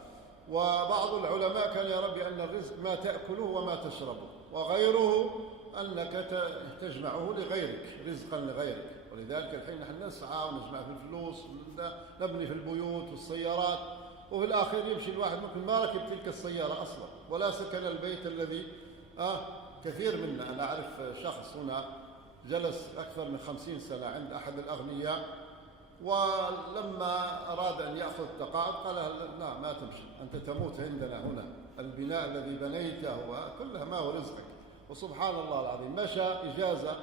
وبعض العلماء كان يرى بأن الرزق ما تأكله وما تشربه، وغيره أنك تجمعه لغيرك، رزقا لغيرك. ولذلك الحين نحن نسعى ونجمع في الفلوس، نبني في البيوت والسيارات، وفي الآخر يمشي الواحد ممكن ما ركب تلك السيارة أصلا ولا سكن البيت الذي كثير منا. أنا أعرف شخص هنا جلس أكثر من 50 سنة عند أحد الأغنياء، ولما أراد أن يأخذ التقاعد قال: لا، ما تمشي، أنت تموت عندنا هنا، البناء الذي بنيته كلها ما هو رزقك. وسبحان الله العظيم مشى إجازة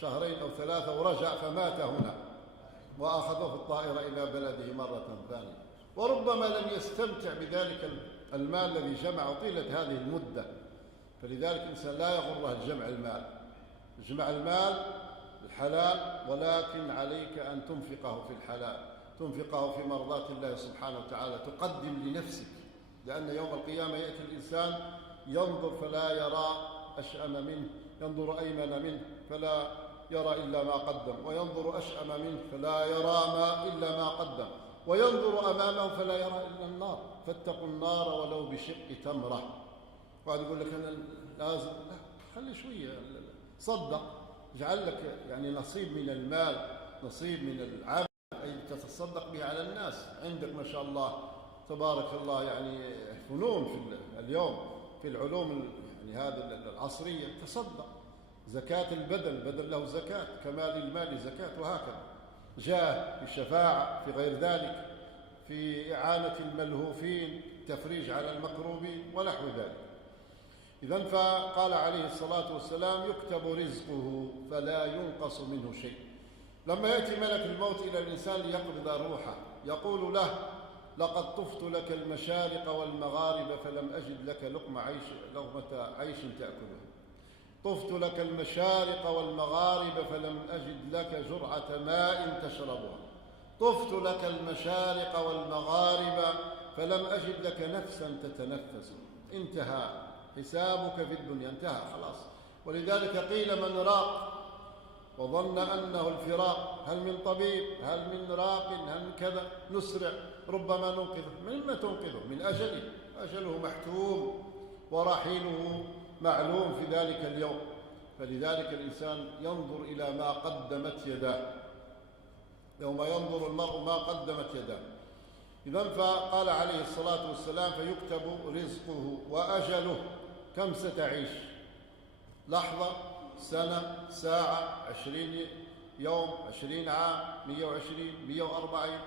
2 أو 3 ورجع فمات هنا، وأخذوه في الطائرة إلى بلده مرة ثانية. وربما لم يستمتع بذلك المال الذي جمعه طيلة هذه المدة. فلذلك الإنسان لا يغره الجمع المال، اجمع المال الحلال، ولكن عليك أن تنفقه في الحلال، تنفقه في مرضاة الله سبحانه وتعالى، تقدم لنفسك. لأن يوم القيامة يأتي الإنسان ينظر فلا يرى أشأم منه، ينظر أيمن منه فلا يرى إلا ما قدم، وينظر أشأم منه فلا يرى إلا ما قدم، وينظر أمامه فلا يرى إلا النار. فاتقوا النار ولو بشق تمرة. وقاعد يقول لك أنا لازم، لا، خلي شوية، صدق، اجعل لك يعني نصيب من المال، نصيب من العمل، أي تتصدق به على الناس. عندك ما شاء الله تبارك الله يعني فنون في اليوم في العلوم يعني هذه العصرية، تصدق. زكاة البدن له زكاة، كما للمال زكاة، وهكذا. جاه في الشفاعة، في غير ذلك، في إعانة الملهوفين، تفريج على المكروبين ونحو ذلك. إذن فقال عليه الصلاة والسلام: يكتب رزقه فلا ينقص منه شيء. لما يأتي ملك الموت إلى الإنسان ليقبض روحه يقول له: لقد طفت لك المشارق والمغارب فلم أجد لك لقمة عيش تأكلها. طفت لك المشارق والمغارب فلم أجد لك جرعة ماء تشربها. طفت لك المشارق والمغارب فلم أجد لك نفسا تتنفس. انتهى حسابك في الدنيا، انتهى خلاص. ولذلك قيل: من راق وظن أنه الفراق، هل من طبيب، هل من راق، هل من كذا، نسرع، ربما ننقذه. مما تنقذه؟ من أجله، أجله محتوم، ورحيله معلوم في ذلك اليوم. فلذلك الإنسان ينظر إلى ما قدمت يداه، يوم ينظر المرء ما قدمت يداه. إذن فقال عليه الصلاة والسلام: فيكتب رزقه وأجله. كم ستعيش؟ لحظة، سنة، ساعة، 20 يوم، 20 عام، 120، 140،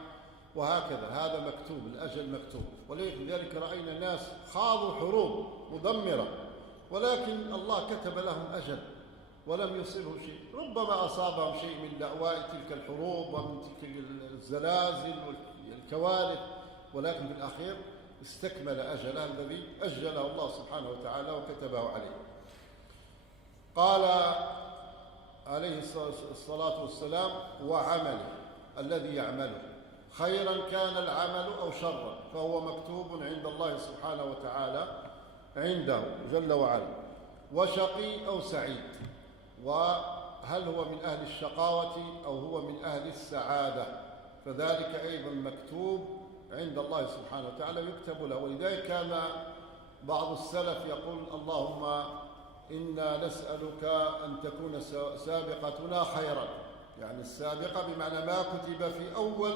وهكذا. هذا مكتوب، الأجل مكتوب. ولذلك رأينا ناس خاضوا حروب مدمرة، ولكن الله كتب لهم أجل ولم يصيبهم شيء. ربما أصابهم شيء من لأواء تلك الحروب ومن تلك الزلازل والكوارث، ولكن في الأخير استكمل أجله الذي أجله الله سبحانه وتعالى وكتبه عليه. قال عليه الصلاة والسلام: وعمله الذي يعمله، خيرا كان العمل أو شرا، فهو مكتوب عند الله سبحانه وتعالى عنده جل وعلا. وشقي أو سعيد، وهل هو من أهل الشقاوة أو هو من أهل السعادة، فذلك أيضا مكتوب عند الله سبحانه وتعالى يكتب له. ولذلك كان بعض السلف يقول: اللهم إنا نسألك أن تكون سابقتنا خيرا، يعني السابقة بمعنى ما كتب في أول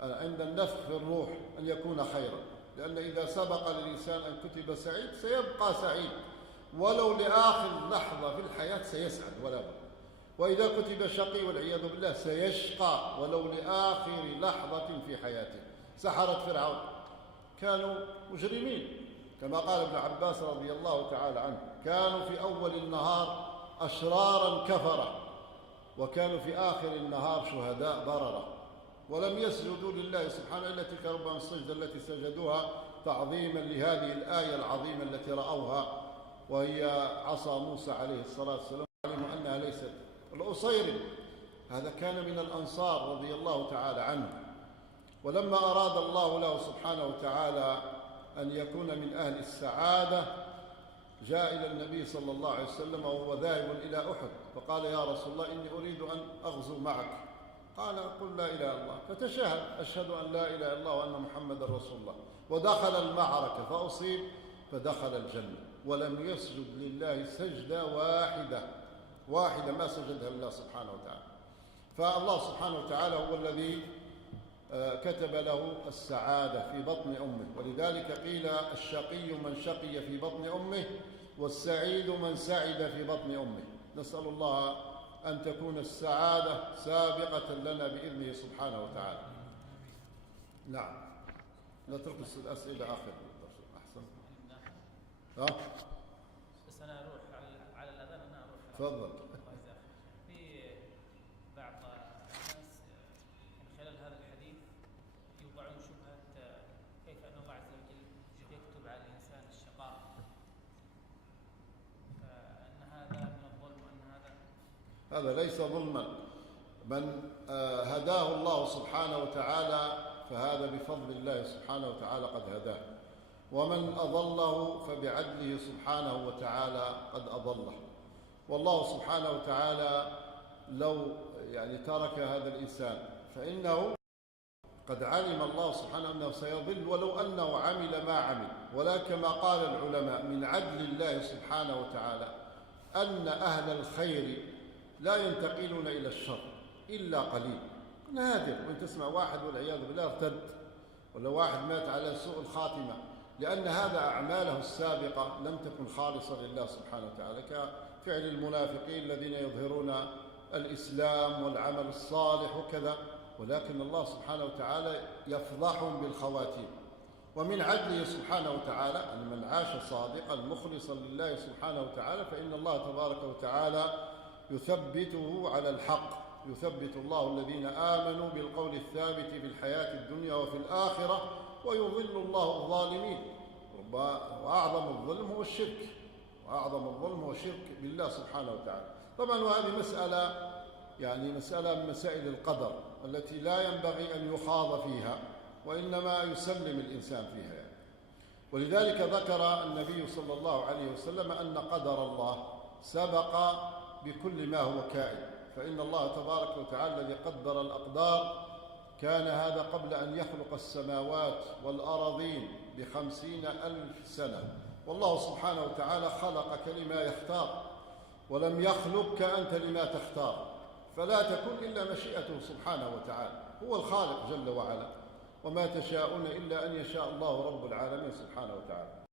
عند النفخ في الروح أن يكون خيرا، لأن إذا سبق للإنسان أن كتب سعيد سيبقى سعيد، ولو لآخر لحظة في الحياة سيسعد ولا بد. وإذا كتب شقي والعياذ بالله سيشقى ولو لآخر لحظة في حياته. سحرة فرعون كانوا مجرمين، كما قال ابن عباس رضي الله تعالى عنه: كانوا في أول النهار أشرارا كفرة، وكانوا في آخر النهار شهداء بررة، ولم يسجدوا لله سبحانه إلا تلك ربما السجدة التي سجدوها تعظيما لهذه الآية العظيمة التي رأوها، وهي عصا موسى عليه الصلاة والسلام، علموا أنها ليست. الأصيري هذا كان من الأنصار رضي الله تعالى عنه، ولما أراد الله له سبحانه وتعالى أن يكون من أهل السعادة جاء إلى النبي صلى الله عليه وسلم وهو ذاهب إلى أحد، فقال: يا رسول الله إني أريد أن أغزو معك. قال: قل لا إله إلا الله، فتشهد: أشهد أن لا إله إلا الله وأن محمدا رسول الله. ودخل المعركة فأصيب فدخل الجنة، ولم يسجد لله سجدة واحدة ما سجدها لله سبحانه وتعالى. فالله سبحانه وتعالى هو الذي كتب له السعادة في بطن أمه. ولذلك قيل: الشقي من شقي في بطن أمه، والسعيد من سعد في بطن أمه. نسأل الله أن تكون السعادة سابقة لنا بإذنه سبحانه وتعالى. نعم، نترك الأسئلة آخر الدرس أحسن. بس أنا أروح على الأذان، أنا أروح. تفضل. في بعض الناس من خلال هذا الحديث يوضعون شبهة كيف أن الله عز وجل يكتب على الإنسان الشقاء، فأن هذا من الظلم، وأن هذا ليس ظلما. من هداه الله سبحانه وتعالى فهذا بفضل الله سبحانه وتعالى قد هداه، ومن أضله فبعدله سبحانه وتعالى قد أضله. والله سبحانه وتعالى لو ترك هذا الإنسان فإنه قد علم الله سبحانه أنه سيضل ولو أنه عمل ما عمل. ولا كما قال العلماء من عدل الله سبحانه وتعالى أن أهل الخير لا ينتقلون إلى الشر إلا قليل، نادر. وإن تسمع واحد والعياذ بالله ارتد، ولا واحد مات على سوء الخاتمة، لأن هذا أعماله السابقة لم تكن خالصة لله سبحانه وتعالى، كفعل المنافقين الذين يظهرون الإسلام والعمل الصالح وكذا، ولكن الله سبحانه وتعالى يفضحهم بالخواتيم. ومن عدله سبحانه وتعالى أن من عاش صادقا مخلصا لله سبحانه وتعالى فإن الله تبارك وتعالى يثبته على الحق. يثبت الله الذين آمنوا بالقول الثابت في الحياة الدنيا وفي الآخرة، ويضل الله الظالمين. وأعظم الظلم هو الشرك، وأعظم الظلم هو الشرك بالله سبحانه وتعالى. طبعا وهذه مسألة مسألة من مسائل القدر التي لا ينبغي أن يخاض فيها، وإنما يسلم الإنسان فيها. ولذلك ذكر النبي صلى الله عليه وسلم أن قدر الله سبق بكل ما هو كائن، فإن الله تبارك وتعالى الذي قدر الأقدار كان هذا قبل أن يخلق السماوات والأراضين ب50,000 سنة، والله سبحانه وتعالى خلقك لما يختار، ولم يخلقك أنت لما تختار، فلا تكن إلا مشيئته سبحانه وتعالى، هو الخالق جل وعلا، وما تشاءون إلا أن يشاء الله رب العالمين سبحانه وتعالى.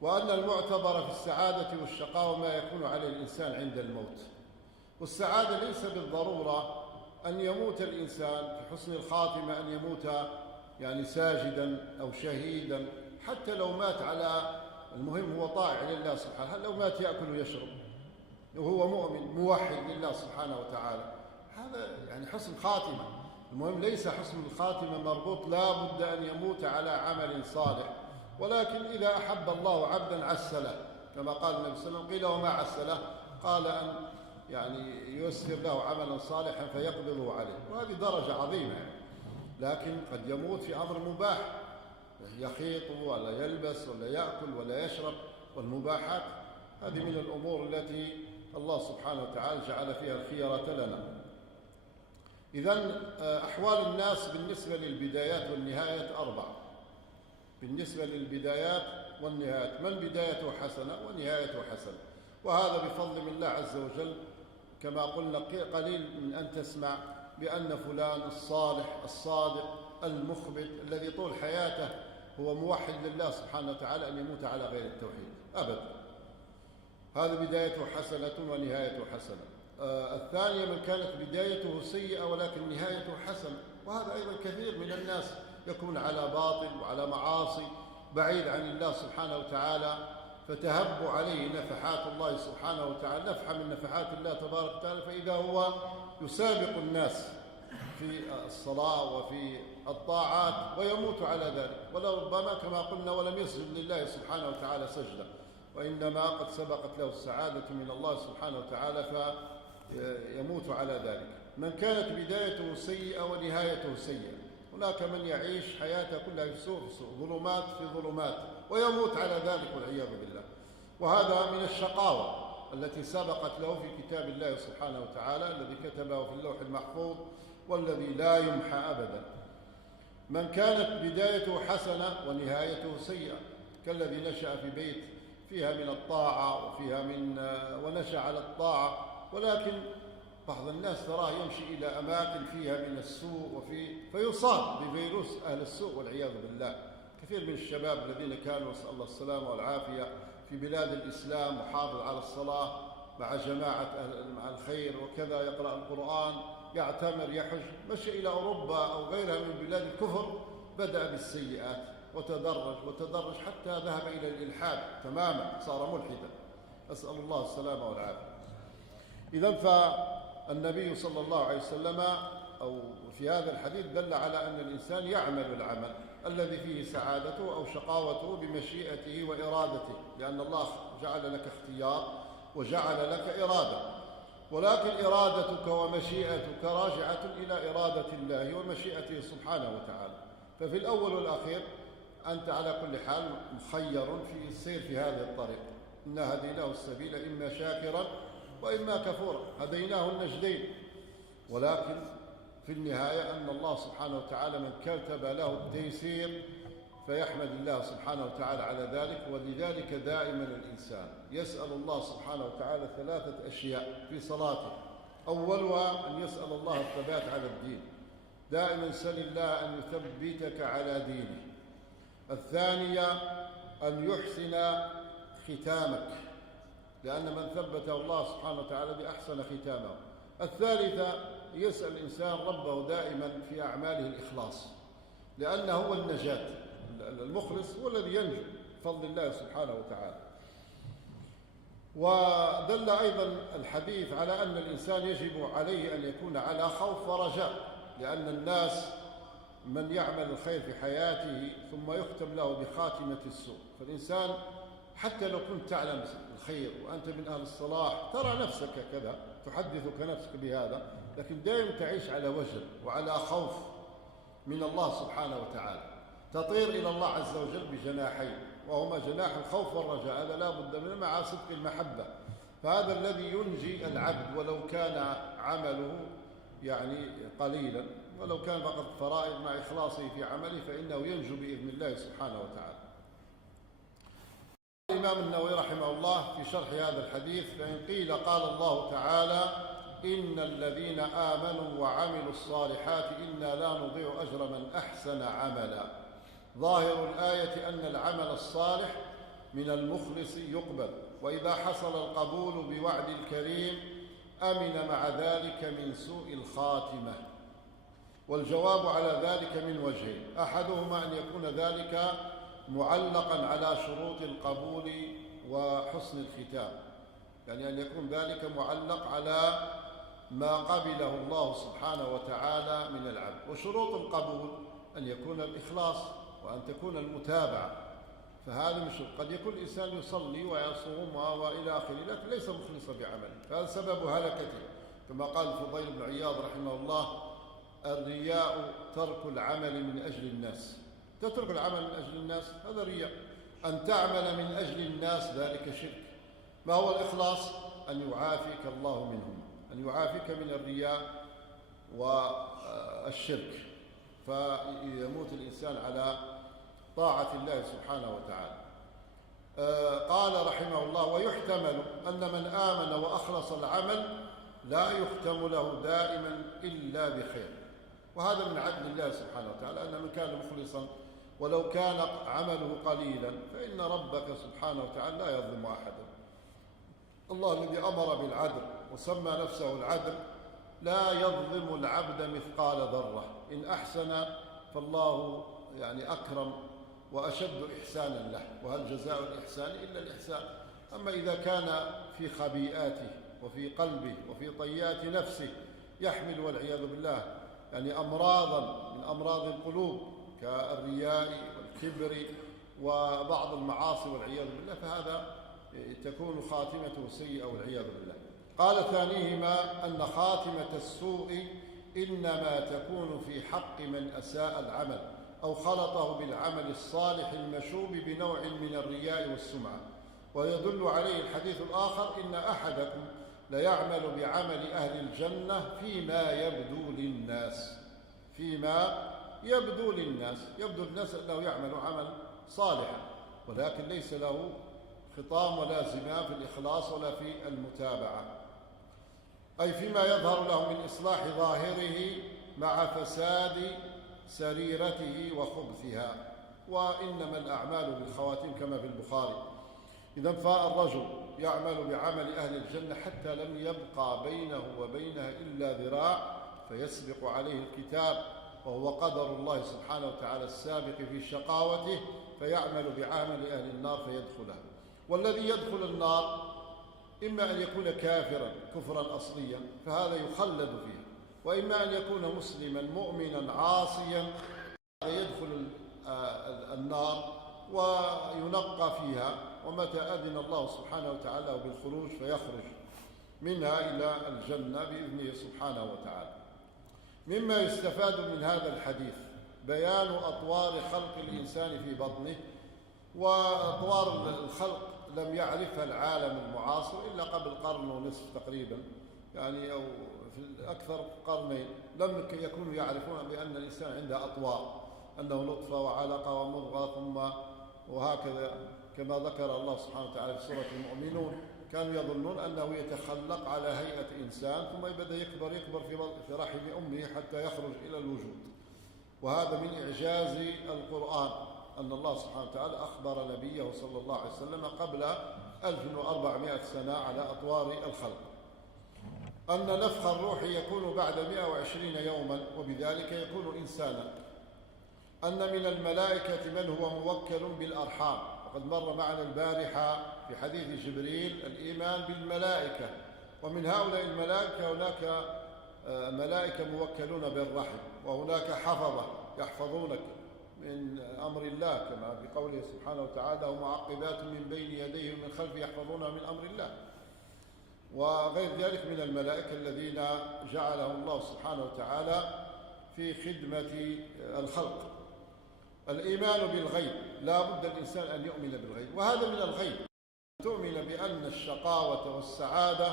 وأن المعتبر في السعادة والشقاوة ما يكون عليه الإنسان عند الموت. والسعادة ليس بالضرورة أن يموت الإنسان في حسن الخاتمة، أن يموت يعني ساجدا أو شهيدا، حتى لو مات على المهم هو طائع لله سبحانه، لو مات يأكل ويشرب وهو مؤمن موحد لله سبحانه وتعالى، هذا يعني حسن خاتمة. المهم ليس حسن الخاتمة مربوط لا بد أن يموت على عمل صالح، ولكن إذا أحب الله عبدا عسله، كما قال النبي صلى الله عليه وسلم: قيل وما عسله؟ قال أن يعني ييسر له عملا صالحا فيقبضه عليه، وهذه درجة عظيمة يعني. لكن قد يموت في أمر مباح، يخيط ولا يلبس ولا يأكل ولا يشرب، والمباحات هذه من الأمور التي الله سبحانه وتعالى جعل فيها الخيرة لنا. إذن أحوال الناس بالنسبة للبدايات والنهايات أربعة. بالنسبة للبدايات والنهايات، من بدايته حسنة ونهايته حسنة، وهذا بفضل الله عز وجل. كما قلنا قليل من أن تسمع بأن فلان الصالح الصادق المخبت الذي طول حياته هو موحد لله سبحانه وتعالى أن يموت على غير التوحيد أبدا. هذا بدايته حسنة ونهايته حسنة. الثانية من كانت بدايته سيئة ولكن نهايته حسنة، وهذا أيضا كثير من الناس يكون على باطل وعلى معاصي بعيد عن الله سبحانه وتعالى، فتهب عليه نفحات الله سبحانه وتعالى، نفحة من نفحات الله تبارك وتعالى، فإذا هو يسابق الناس في الصلاة وفي الطاعات ويموت على ذلك، ولربما كما قلنا ولم يسجد لله سبحانه وتعالى سجدة، وإنما قد سبقت له السعادة من الله سبحانه وتعالى فيموت على ذلك. من كانت بدايته سيئة ونهايته سيئة، هناك من يعيش حياته كلها في سوء في سوء، ظلمات في ظلمات، ويموت على ذلك والعياذ بالله. وهذا من الشقاوة التي سبقت له في كتاب الله سبحانه وتعالى الذي كتبه في اللوح المحفوظ والذي لا يمحى أبدا. من كانت بدايته حسنة ونهايته سيئة، كالذي نشأ في بيت فيها من الطاعة ونشأ على الطاعة، ولكن بعض الناس تراه يمشي إلى أماكن فيها من السوء فيصاب بفيروس أهل السوء والعياذ بالله. كثير من الشباب الذين كانوا نسأل الله السلامة والعافية في بلاد الإسلام محافظ على الصلاة مع جماعة مع الخير وكذا، يقرأ القرآن، يعتمر، يحج، مشى إلى أوروبا أو غيرها من بلاد الكفر، بدأ بالسيئات وتدرج حتى ذهب إلى الإلحاد تماما، صار ملحدا، أسأل الله السلامة والعافية. إذن فالنبي صلى الله عليه وسلم أو في هذا الحديث دل على أن الإنسان يعمل العمل الذي فيه سعادته أو شقاوته بمشيئته وإرادته، لأن الله جعل لك اختيار وجعل لك إرادة، ولكن إرادتك ومشيئتك راجعة إلى إرادة الله ومشيئته سبحانه وتعالى. ففي الأول والأخير أنت على كل حال مخير في السير في هذه الطريق. إنا هديناه السبيل إما شاكرا وإما كفورا، هديناه النجدين، ولكن في النهاية أن الله سبحانه وتعالى من كتب له التيسير فيحمد الله سبحانه وتعالى على ذلك. ولذلك دائما الإنسان يسأل الله سبحانه وتعالى ثلاثة أشياء في صلاته. أولها أن يسأل الله الثبات على الدين، دائما سل الله أن يثبتك على دينه. الثانية أن يحسن ختامك، لأن من ثبته الله سبحانه وتعالى بأحسن ختامه. الثالثة يسأل الإنسان ربه دائما في أعماله الإخلاص، لأنه هو النجاة، المخلص هو الذي ينجو بفضل الله سبحانه وتعالى. ودل أيضا الحديث على أن الإنسان يجب عليه أن يكون على خوف ورجاء، لأن الناس من يعمل الخير في حياته ثم يختم له بخاتمة السوء، فالإنسان حتى لو كنت تعلم الخير وأنت من أهل الصلاح ترى نفسك كذا، تحدثك نفسك بهذا، لكن دائما تعيش على وجل وعلى خوف من الله سبحانه وتعالى، تطير إلى الله عز وجل بجناحين، وهما جناح الخوف والرجاء، هذا لا بد منه مع صدق المحبة. فهذا الذي ينجي العبد ولو كان عمله يعني قليلا، ولو كان فقط فرائض، مع إخلاصه في عمله فإنه ينجو بإذن الله سبحانه وتعالى. الإمام النووي رحمه الله في شرح هذا الحديث: فإن قيل قال الله تعالى: إن الذين آمنوا وعملوا الصالحات إنا لا نضيع أجر من أحسن عملا. ظاهر الآية أن العمل الصالح من المخلص يقبل، وإذا حصل القبول بوعد الكريم أمن مع ذلك من سوء الخاتمة. والجواب على ذلك من وجهين: أحدهما أن يكون ذلك معلقا على شروط القبول وحسن الختام، يعني أن يكون ذلك معلق على ما قبله الله سبحانه وتعالى من العبد. وشروط القبول أن يكون الإخلاص وأن تكون المتابعة، فهذا مش قد يكون الإنسان يصلي ويصوم وإلى آخره لكن ليس مخلصا بعمله، فهذا سبب هلكته. كما قال الفضيل بن عياض رحمه الله: الرياء ترك العمل من أجل الناس. تترك العمل من أجل الناس هذا رياء. أن تعمل من أجل الناس ذلك شرك. ما هو الإخلاص؟ أن يعافيك الله منهم، أن يعافيك من الرياء والشرك، فيموت الإنسان على طاعة الله سبحانه وتعالى. قال رحمه الله: ويحتمل أن من آمن وأخلص العمل لا يختم له دائما إلا بخير. وهذا من عدل الله سبحانه وتعالى، أن من كان مخلصا ولو كان عمله قليلا فإن ربك سبحانه وتعالى لا يظلم أحدا. الله الذي أمر بالعدل وسمى نفسه العدل لا يظلم العبد مثقال ذرة. إن أحسن فالله أكرم وأشد إحسانا له، وهل جزاء الإحسان إلا الإحسان. أما إذا كان في خبيئاته وفي قلبه وفي طيات نفسه يحمل والعياذ بالله أمراضا من أمراض القلوب كالرياء والكبر وبعض المعاصي والعياذ بالله، فهذا تكون خاتمته سيئة والعياذ بالله. قال ثانيهما: أن خاتمة السوء إنما تكون في حق من أساء العمل أو خلطه بالعمل الصالح المشوب بنوع من الرياء والسمعة. ويدل عليه الحديث الآخر: إن أحدكم ليعمل بعمل أهل الجنة فيما يبدو للناس. فيما يبدو للناس، يبدو الناس أنه يعمل عمل صالحا، ولكن ليس له خطام ولا زمام في الإخلاص ولا في المتابعة، أي فيما يظهر له من إصلاح ظاهره مع فساد سريرته وخبثها. وإنما الأعمال بالخواتيم كما في البخاري. إذا فالرجل يعمل بعمل أهل الجنة حتى لم يبقى بينه وبينها إلا ذراع فيسبق عليه الكتاب، وهو قدر الله سبحانه وتعالى السابق في شقاوته، فيعمل بعمل أهل النار فيدخلها. والذي يدخل النار إما أن يكون كافرا كفرا أصليا فهذا يخلد فيه، وإما أن يكون مسلما مؤمنا عاصيا يدخل النار وينقى فيها، ومتى أذن الله سبحانه وتعالى بالخروج فيخرج منها إلى الجنة بإذنه سبحانه وتعالى. مما يستفاد من هذا الحديث بيان أطوار خلق الإنسان في بطنه، وأطوار الخلق لم يعرفها العالم المعاصر إلا قبل قرن ونصف تقريبا، أو في أكثر قرنين لم يكونوا يعرفون بأن الإنسان عنده أطوار، أنه نطفة وعلقة ومضغة ثم وهكذا، كما ذكر الله سبحانه وتعالى في سورة المؤمنون. كانوا يظنون أنه يتخلق على هيئة إنسان ثم بدأ يكبر في رحم أمه حتى يخرج إلى الوجود. وهذا من إعجاز القرآن أن الله سبحانه وتعالى أخبر نبيه صلى الله عليه وسلم قبل 1400 سنة على أطوار الخلق. أن نفخ الروح يكون بعد 120 يوما وبذلك يكون إنسانا. أن من الملائكة من هو موكل بالأرحام، وقد مر معنا البارحة في حديث جبريل الإيمان بالملائكة، ومن هؤلاء الملائكة هناك ملائكة موكلون بالرحم، وهناك حفظة يحفظونك من أمر الله كما في قوله سبحانه وتعالى: ومعقبات من بين يديه ومن خلفه يحفظون من أمر الله. وغير ذلك من الملائكة الذين جعلهم الله سبحانه وتعالى في خدمة الخلق. الإيمان بالغيب، لا بد الإنسان أن يؤمن بالغيب، وهذا من الغيب. تؤمن بأن الشقاوة والسعادة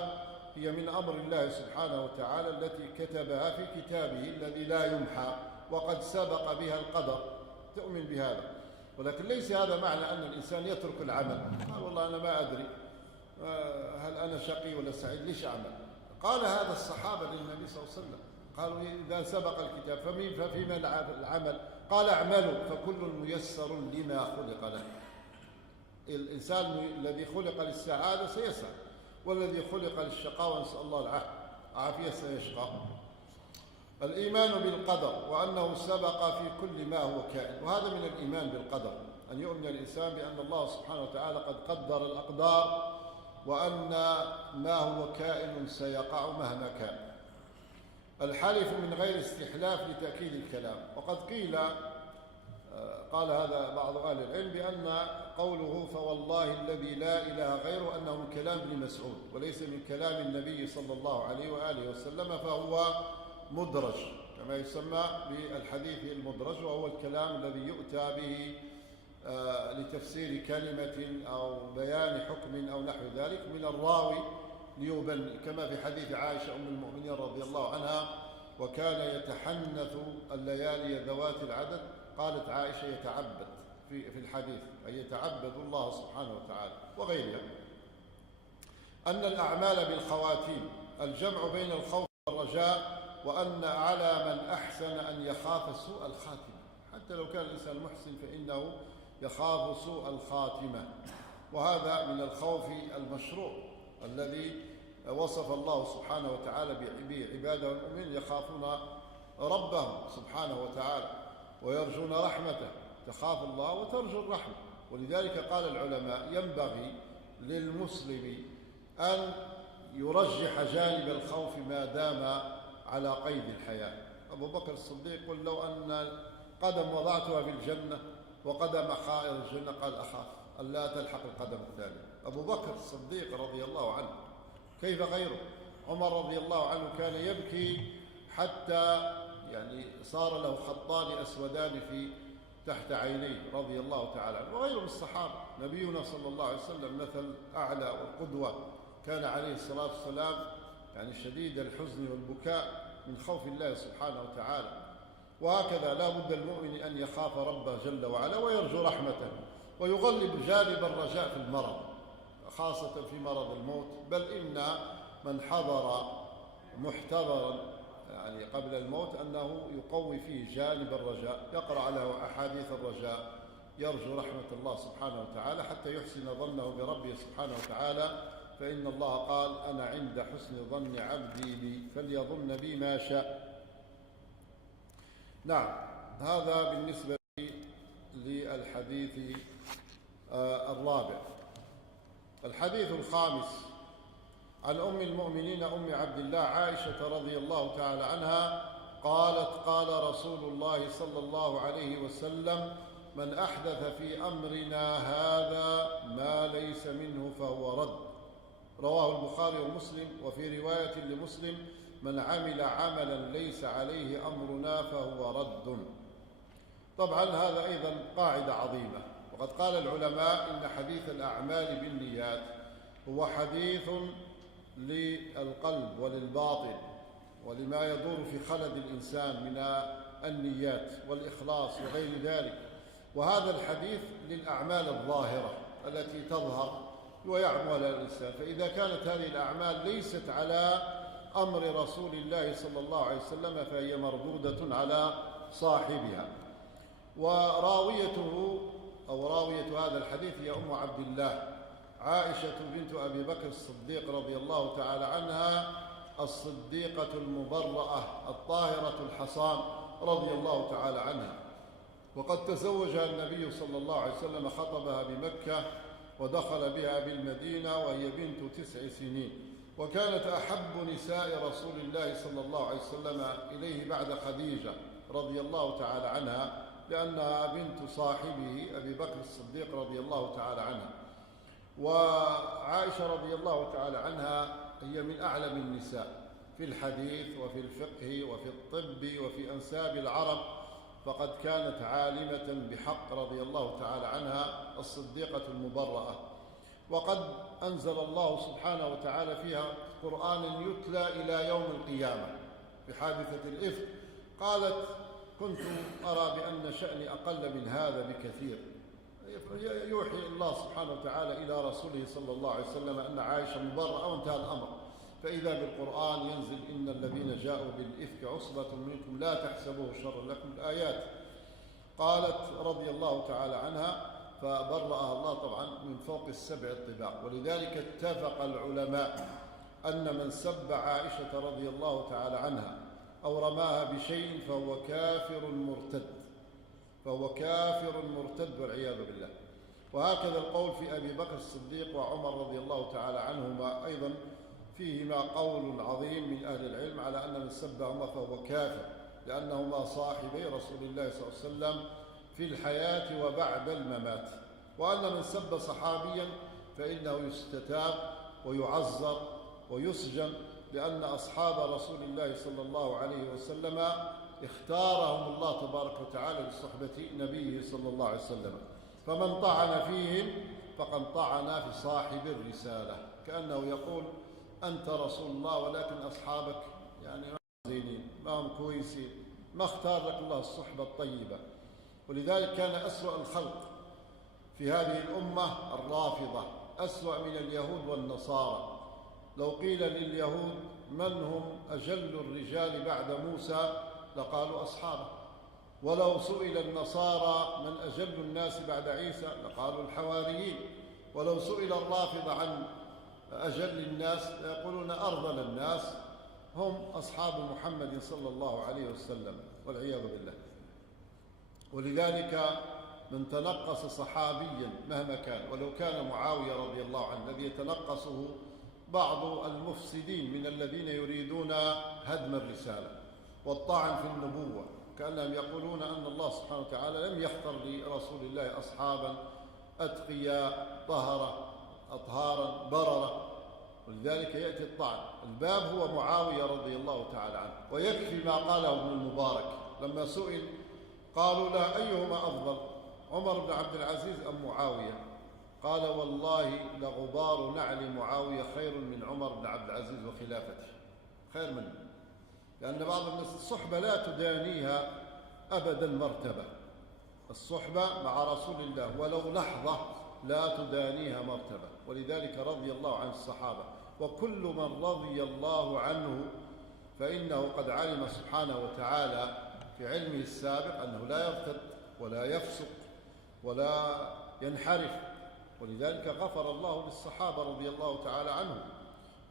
هي من أمر الله سبحانه وتعالى التي كتبها في كتابه الذي لا يمحى وقد سبق بها القدر، تؤمن بهذا. ولكن ليس هذا معنى أن الإنسان يترك العمل. قال والله أنا ما أدري هل أنا شقي ولا سعيد، ليش أعمل؟ قال هذا الصحابة للنبي صلى الله عليه وسلم، قالوا إذا سبق الكتاب ففيما العمل؟ قال اعملوا فكل ميسر لما خلق له. الإنسان الذي خلق للسعادة سيسعد، والذي خلق للشقاوة نسأل الله العافية سيشقى. الإيمان بالقدر وأنه سبق في كل ما هو كائن، وهذا من الإيمان بالقدر، أن يؤمن الإنسان بأن الله سبحانه وتعالى قد قدر الأقدار، وأن ما هو كائن سيقع مهما كان. الحلف من غير استحلاف لتأكيد الكلام. وقد قال هذا بعض أهل العلم بأن قوله فوالله الذي لا إله غيره أنه من كلام ابن مسعود وليس من كلام النبي صلى الله عليه وآله وسلم، فهو مدرج كما يسمى بالحديث المدرج، وهو الكلام الذي يؤتى به لتفسير كلمة أو بيان حكم أو نحو ذلك من الراوي ليبن، كما في حديث عائشة أم المؤمنين رضي الله عنها: وكان يتحنث الليالي ذوات العدد. قالت عائشة يتعبد في الحديث، أي يتعبد الله سبحانه وتعالى. وغيرها. أن الأعمال بالخواتيم، الجمع بين الخوف والرجاء، وأن على من أحسن أن يخاف سوء الخاتمة، حتى لو كان الإنسان محسن فإنه يخاف سوء الخاتمة. وهذا من الخوف المشروع الذي وصف الله سبحانه وتعالى بعباده المؤمنين، يخافون ربهم سبحانه وتعالى ويرجون رحمته. تخاف الله وترجو الرحمة. ولذلك قال العلماء ينبغي للمسلم أن يرجح جانب الخوف ما دام على قيد الحياة. أبو بكر الصديق يقول لو أن قدم وضعتها في الجنة وقدم خائر الجنة قال أخاف أن لا تلحق القدم الثاني. أبو بكر الصديق رضي الله عنه، كيف غيره؟ عمر رضي الله عنه كان يبكي حتى صار له خطان أسودان تحت عينيه رضي الله تعالى عنه، وغيره من الصحابة. نبينا صلى الله عليه وسلم مثل أعلى والقدوة، كان عليه الصلاة والسلام شديد الحزن والبكاء من خوف الله سبحانه وتعالى. وهكذا لا بد المؤمن أن يخاف ربه جل وعلا ويرجو رحمته، ويغلب جانب الرجاء في المرض، خاصة في مرض الموت. بل إن من حضر محتضرا قبل الموت أنه يقوي فيه جانب الرجاء، يقرأ له أحاديث الرجاء، يرجو رحمة الله سبحانه وتعالى حتى يحسن ظنه بربه سبحانه وتعالى، فإن الله قال أنا عند حسن ظن عبدي بي فليظن بي ما شاء. نعم، هذا بالنسبة للحديث الرابع. الحديث الخامس عن أم المؤمنين أم عبد الله عائشة رضي الله تعالى عنها قالت: قال رسول الله صلى الله عليه وسلم: من أحدث في أمرنا هذا ما ليس منه فهو رد. رواه البخاري ومسلم. وفي رواية لمسلم: من عمل عملا ليس عليه أمرنا فهو رد. طبعا هذا أيضا قاعدة عظيمة. وقد قال العلماء إن حديث الأعمال بالنيات هو حديث للقلب وللباطن ولما يدور في خلد الإنسان من النيات والإخلاص وغير ذلك. وهذا الحديث للأعمال الظاهرة التي تظهر ويعملها الإنسان. فإذا كانت هذه الأعمال ليست على أمر رسول الله صلى الله عليه وسلم فهي مردودة على صاحبها. وراويته أو راوية هذا الحديث هي أم عبد الله عائشة بنت أبي بكر الصديق رضي الله تعالى عنها، الصديقة المبرأة الطاهرة الحصان رضي الله تعالى عنها. وقد تزوجها النبي صلى الله عليه وسلم، خطبها بمكة ودخل بها بالمدينة وهي بنت 9 سنين، وكانت أحب نساء رسول الله صلى الله عليه وسلم إليه بعد خديجة رضي الله تعالى عنها، لأنها بنت صاحبه أبي بكر الصديق رضي الله تعالى عنها. وعائشة رضي الله تعالى عنها هي من أعلم النساء في الحديث وفي الفقه وفي الطب وفي أنساب العرب، فقد كانت عالمة بحق رضي الله تعالى عنها الصديقة المبرأة. وقد أنزل الله سبحانه وتعالى فيها قرآن يتلى إلى يوم القيامة بحادثة الإفك. قالت: كنت أرى بأن شأني أقل من هذا بكثير، الله سبحانه وتعالى إلى رسوله صلى الله عليه وسلم أن عائشة مبرأة وانتهى الأمر، فإذا بالقرآن ينزل إن الذين جاءوا بالإفك عصبة منكم لا تحسبوه شرا لكم الآيات. قالت رضي الله تعالى عنها فبرأها الله طبعا من فوق السبع الطباق. ولذلك اتفق العلماء أن من سب عائشة رضي الله تعالى عنها أو رماها بشيء فهو كافر مرتد والعياذ بالله. وهكذا القول في أبي بكر الصديق وعمر رضي الله تعالى عنهما أيضا فيهما قول عظيم من أهل العلم على أن من سبهما فهو كافر، لأنهما صاحبي رسول الله صلى الله عليه وسلم في الحياة وبعد الممات. وأن من سب صحابيا فإنه يستتاب ويعزر ويسجن، لأن أصحاب رسول الله صلى الله عليه وسلم اختارهم الله تبارك وتعالى لصحبة نبيه صلى الله عليه وسلم، فمن طعن فيهم فقد طعن في صاحب الرسالة، كأنه يقول أنت رسول الله ولكن أصحابك يعني ما زينين، ما هم كويسين، ما اختار لك الله الصحبة الطيبة. ولذلك كان أسوأ الخلق في هذه الأمة الرافضة، أسوأ من اليهود والنصارى. لو قيل لليهود من هم أجل الرجال بعد موسى لقالوا أصحابه، ولو سئل النصارى من أجل الناس بعد عيسى لقالوا الحواريين، ولو سئل الرافضة عن أجل الناس يقولون أرذل الناس هم أصحاب محمد صلى الله عليه وسلم والعياذ بالله. ولذلك من تنقص صحابيا مهما كان، ولو كان معاوية رضي الله عنه الذي يتنقصه بعض المفسدين من الذين يريدون هدم الرسالة والطعن في النبوة، كأنهم يقولون أن الله سبحانه وتعالى لم يختر لرسول الله أصحابا أتقياء طهرة أطهارا بررة، ولذلك يأتي الطعن. الباب هو معاوية رضي الله تعالى عنه. ويكفي ما قاله ابن المبارك لما سئل قالوا لا أيهما أفضل، عمر بن عبد العزيز أم معاوية؟ قال والله لغبار نعل معاوية خير من عمر بن عبد العزيز وخلافته، خير منه، لأن بعض الناس الصحبة لا تدانيها أبدا مرتبة، الصحبة مع رسول الله ولو لحظة لا تدانيها مرتبة. ولذلك رضي الله عن الصحابة، وكل من رضي الله عنه فإنه قد علم سبحانه وتعالى في علمه السابق أنه لا يرتد ولا يفسق ولا ينحرف. ولذلك غفر الله للصحابة رضي الله تعالى عنهم،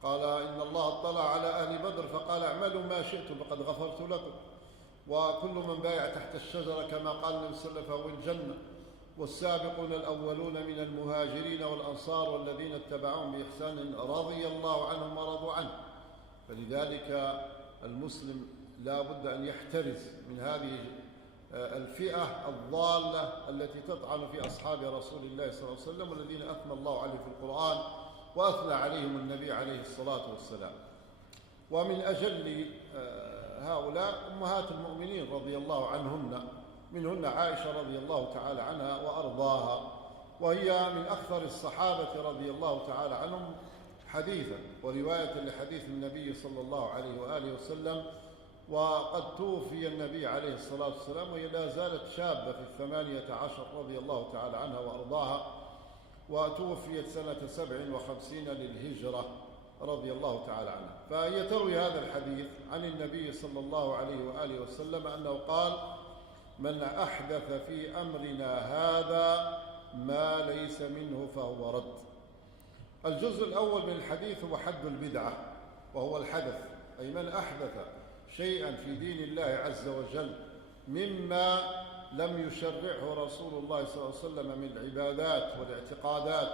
قال إن الله اطلع على أهل بدر فقال اعملوا ما شئتم فقد غفرت لكم، وكل من بايع تحت الشجرة كما قال النبي صلى الله عليه وسلم فهو الجنة، والسابقون الأولون من المهاجرين والأنصار والذين اتبعوهم بإحسان رضي الله عنهم ورضوا عنه. فلذلك المسلم لا بد أن يحترز من هذه الفئة الضالة التي تطعن في أصحاب رسول الله صلى الله عليه وسلم، والذين أثنى الله عليه في القرآن وأثنى عليهم النبي عليه الصلاة والسلام. ومن أجل هؤلاء أمهات المؤمنين رضي الله عنهن، منهن عائشة رضي الله تعالى عنها وأرضاها، وهي من أكثر الصحابة رضي الله تعالى عنهم حديثا ورواية لحديث النبي صلى الله عليه وآله وسلم. وقد توفي النبي عليه الصلاة والسلام وهي لا زالت شابة في 18 رضي الله تعالى عنها وأرضاها، وتوفيت سنة 57 للهجرة رضي الله تعالى عنها. فهي تروي هذا الحديث عن النبي صلى الله عليه وآله وسلم أنه قال من أحدث في أمرنا هذا ما ليس منه فهو رد. الجزء الأول من الحديث هو حد البدعة، وهو الحدث، أي من أحدث شيئا في دين الله عز وجل مما لم يشرعه رسول الله صلى الله عليه وسلم من العبادات والاعتقادات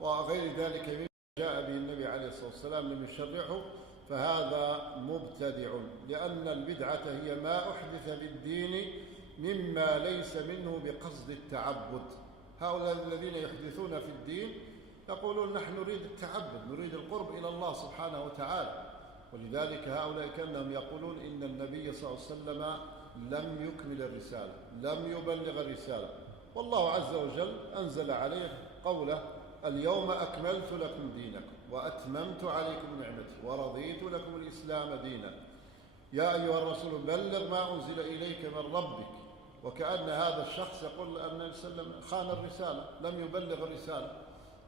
وغير ذلك مما جاء به النبي عليه الصلاة والسلام لم يشرعه، فهذا مبتدع، لأن البدعة هي ما أحدث بالدين مما ليس منه بقصد التعبد. هؤلاء الذين يحدثون في الدين يقولون نحن نريد التعبد، نريد القرب إلى الله سبحانه وتعالى، ولذلك هؤلاء كانهم يقولون إن النبي صلى الله عليه وسلم لم يكمل الرسالة، لم يبلغ الرسالة، والله عز وجل أنزل عليه قوله اليوم أكملت لكم دينكم وأتممت عليكم نعمتي ورضيت لكم الإسلام دينا، يا أيها الرسول بلغ ما أنزل إليك من ربك وكأن هذا الشخص يقول أن النبي صلى الله عليه وسلم خان الرسالة، لم يبلغ الرسالة.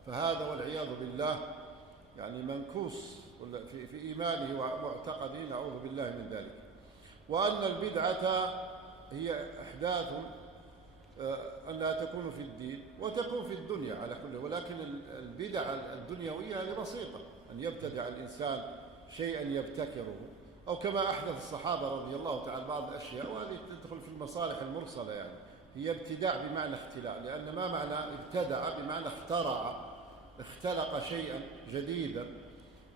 فهذا والعياذ بالله يعني منكوس في إيمانه ومعتقده، نعوذ بالله من ذلك. وأن البدعة هي إحداث أنها تكون في الدين وتكون في الدنيا على كل، ولكن البدع الدنيوية هذه بسيطة، أن يبتدع الإنسان شيئا يبتكره، أو كما أحدث الصحابة رضي الله تعالى بعض الأشياء، وهذه تدخل في المصالح المرسلة، يعني هي ابتداع بمعنى اختلاع، لأن ما معنى ابتدع؟ بمعنى اخترع، اختلق شيئا جديدا.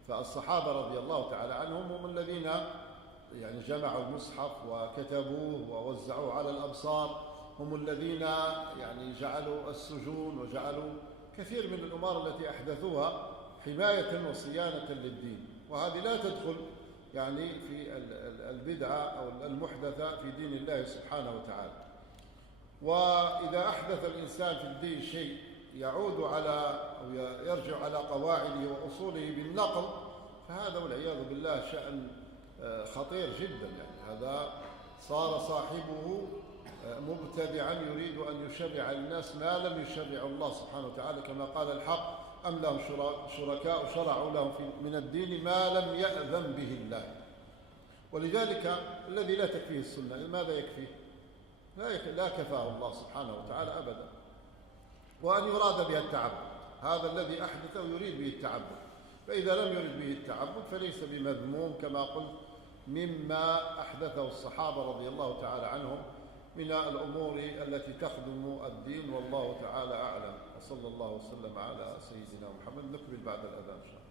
فالصحابة رضي الله تعالى عنهم هم الذين يعني جمعوا المصحف وكتبوه ووزعوه على الأمصار، هم الذين يعني جعلوا السجون وجعلوا كثير من الأمور التي أحدثوها حماية وصيانة للدين، وهذه لا تدخل يعني في البدعة أو المحدثة في دين الله سبحانه وتعالى. وإذا أحدث الإنسان في الدين شيء يعود على أو يرجع على قواعده وأصوله بالنقل، فهذا والعياذ بالله شأن خطير جدا. يعني هذا صار صاحبه مبتدعا يريد أن يشرع الناس ما لم يشرع الله سبحانه وتعالى، كما قال الحق: أم لهم شركاء شرعوا لهم من الدين ما لم يأذن به الله. ولذلك الذي لا تكفيه السنة ماذا يكفيه؟ لا كفاه الله سبحانه وتعالى أبدا. وأن يراد بها التعبد، هذا الذي أحدثه يريد به التعبد، فإذا لم يرد به التعبد فليس بمذموم كما قلت مما أحدثه الصحابة رضي الله تعالى عنهم من الأمور التي تخدم الدين، والله تعالى أعلم. وصلى الله وسلم على سيدنا محمد. نكمل بعد الأذان إن شاء الله.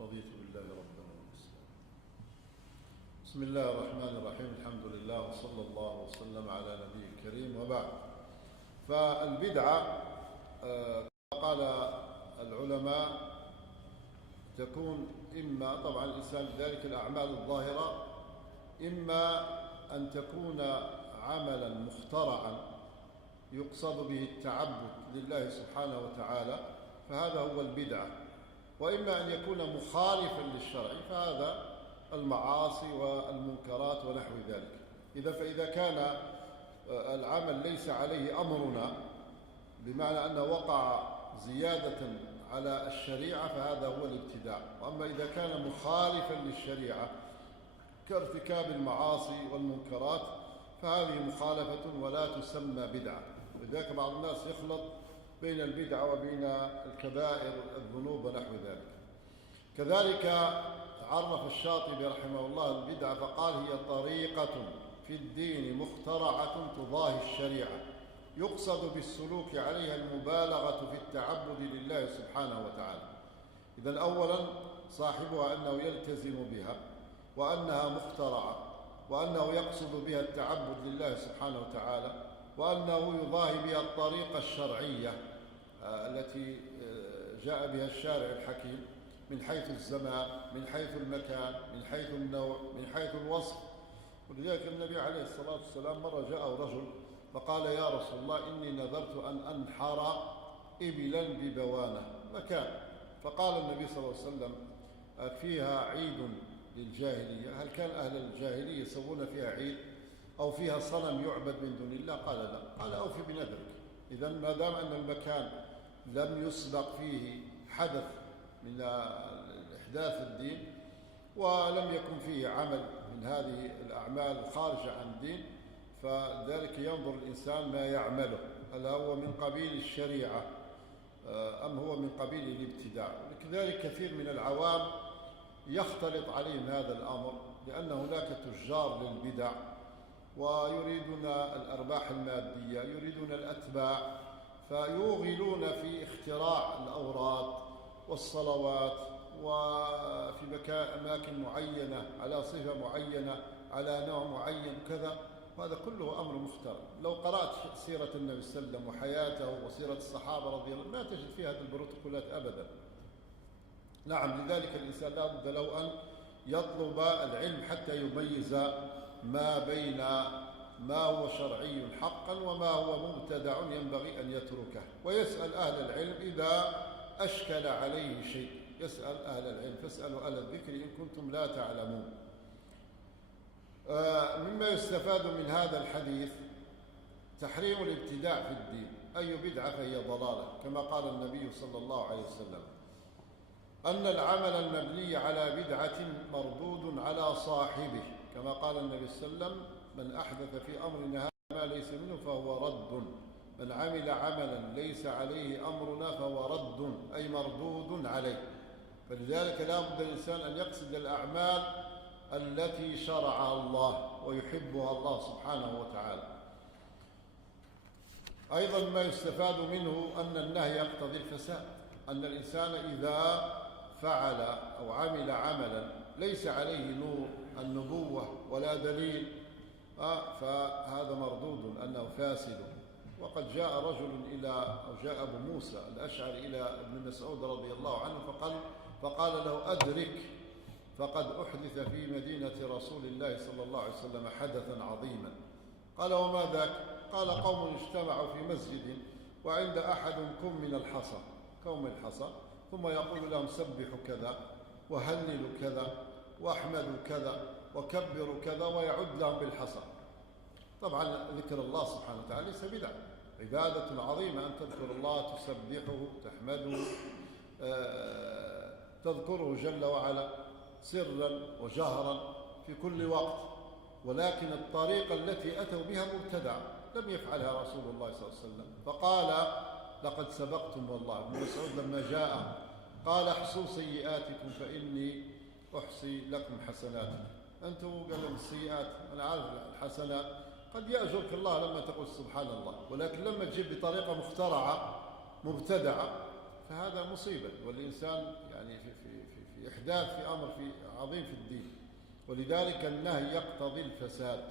رضيت بالله ربا وبالإسلام. بسم الله الرحمن الرحيم. الحمد لله وصلى الله وسلم على نبيه الكريم، وبعد. فالبدعة قال العلماء تكون إما طبعا الإنسان بذلك الأعمال الظاهرة، إما أن تكون عملا مخترعا يقصد به التعبد لله سبحانه وتعالى، فهذا هو البدعة، وإما أن يكون مخالفا للشرع، فهذا المعاصي والمنكرات ونحو ذلك. فإذا كان العمل ليس عليه أمرنا، بمعنى أنه وقع زيادة على الشريعة، فهذا هو الابتداع. وأما إذا كان مخالفا للشريعة كارتكاب المعاصي والمنكرات فهذه مخالفة ولا تسمى بدعة. لذلك بعض الناس يخلط بين البدعة وبين الكبائر الذنوب ونحو ذلك. كذلك عرف الشاطبي رحمه الله البدعة فقال: هي طريقة في الدين مخترعة تضاهي الشريعة، يقصد بالسلوك عليها المبالغة في التعبد لله سبحانه وتعالى. إذن أولا صاحبها أنه يلتزم بها، وأنها مخترعة، وأنه يقصد بها التعبد لله سبحانه وتعالى، وأنه يضاهي بها الطريقة الشرعية التي جاء بها الشارع الحكيم من حيث الزمان، من حيث المكان، من حيث النوع، من حيث الوصف. ولذلك النبي عليه الصلاة والسلام مرة جاءه رجل فقال: يا رسول الله إني نذرت أن أنحر إبلا ببوانة مكان. فقال النبي صلى الله عليه وسلم: فيها عيد للجاهلية؟ هل كان أهل الجاهلية يسوون فيها عيد أو فيها صنم يعبد من دون الله؟ قال: لا. قال: أوفي بنذرك. إذن ما دام أن المكان لم يسبق فيه حدث من إحداث الدين، ولم يكن فيه عمل من هذه الأعمال الخارجة عن الدين، فذلك ينظر الإنسان ما يعمله، هل هو من قبيل الشريعة أم هو من قبيل الابتداع. لذلك كثير من العوام يختلط عليهم هذا الأمر، لأن هناك تجار للبدع ويريدون الأرباح المادية، يريدون الأتباع، فيوغلون في اختراع الأوراد والصلوات وفي أماكن معينة على صفة معينة على نوع معين كذا. وهذا كله أمر مخترع. لو قرأت سيرة النبي صلى الله عليه وسلم وحياته وسيرة الصحابة رضي الله عنهم ما تجد فيها هذه البروتوكولات أبدا. نعم، لذلك الإنسان لا بد له أن يطلب العلم حتى يميز ما بين ما هو شرعي حقا وما هو مبتدع ينبغي أن يتركه، ويسأل أهل العلم إذا أشكل عليه شيء. يسأل أهل العلم: فاسألوا أهل الذكر إن كنتم لا تعلمون. مما يستفاد من هذا الحديث تحريم الابتداع في الدين، أي بدعة فهي ضلالة، كما قال النبي صلى الله عليه وسلم: أن العمل المبني على بدعة مردود على صاحبه، كما قال النبي صلى الله عليه وسلم: من أحدث في أمرنا هذا ما ليس منه فهو رد، من عمل عملا ليس عليه أمرنا فهو رد، أي مردود عليه. فلذلك لا بد الإنسان أن يقصد الأعمال التي شرعها الله ويحبها الله سبحانه وتعالى. أيضا ما يستفاد منه أن النهي يقتضي الفساد، أن الإنسان إذا فعل أو عمل عملا ليس عليه نور النبوة ولا دليل فهذا مردود أنه فاسد. وقد جاء رجل أو جاء أبو موسى الأشعري إلى ابن مسعود رضي الله عنه فقال له: أدرك، فقد أحدث في مدينة رسول الله صلى الله عليه وسلم حدثا عظيما. قال: وما ذاك؟ قال: قوم اجتمعوا في مسجد وعند أحد كوم الحصى، ثم يقول لهم: سبحوا كذا وهللوا كذا واحمدوا كذا وكبروا كذا، ويعد لهم بالحصى. طبعا ذكر الله سبحانه وتعالى ليس بدعة، عبادة عظيمة أن تذكر الله، تسبحه، تحمده، تذكره جل وعلا سرا وجهرا في كل وقت، ولكن الطريقة التي أتوا بها مبتدعة لم يفعلها رسول الله صلى الله عليه وسلم. فقال: لقد سبقتم والله. ابن مسعود لما جاء قال: احصوا سيئاتكم فإني أحصي لكم حسناتكم. أنتم قال لهم السيئات، أنا عارف الحسنات، قد يأجرك الله لما تقول سبحان الله، ولكن لما تجيب بطريقة مخترعة مبتدعة فهذا مصيبة. والإنسان يعني في إحداث في أمر عظيم في الدين. ولذلك النهي يقتضي الفساد.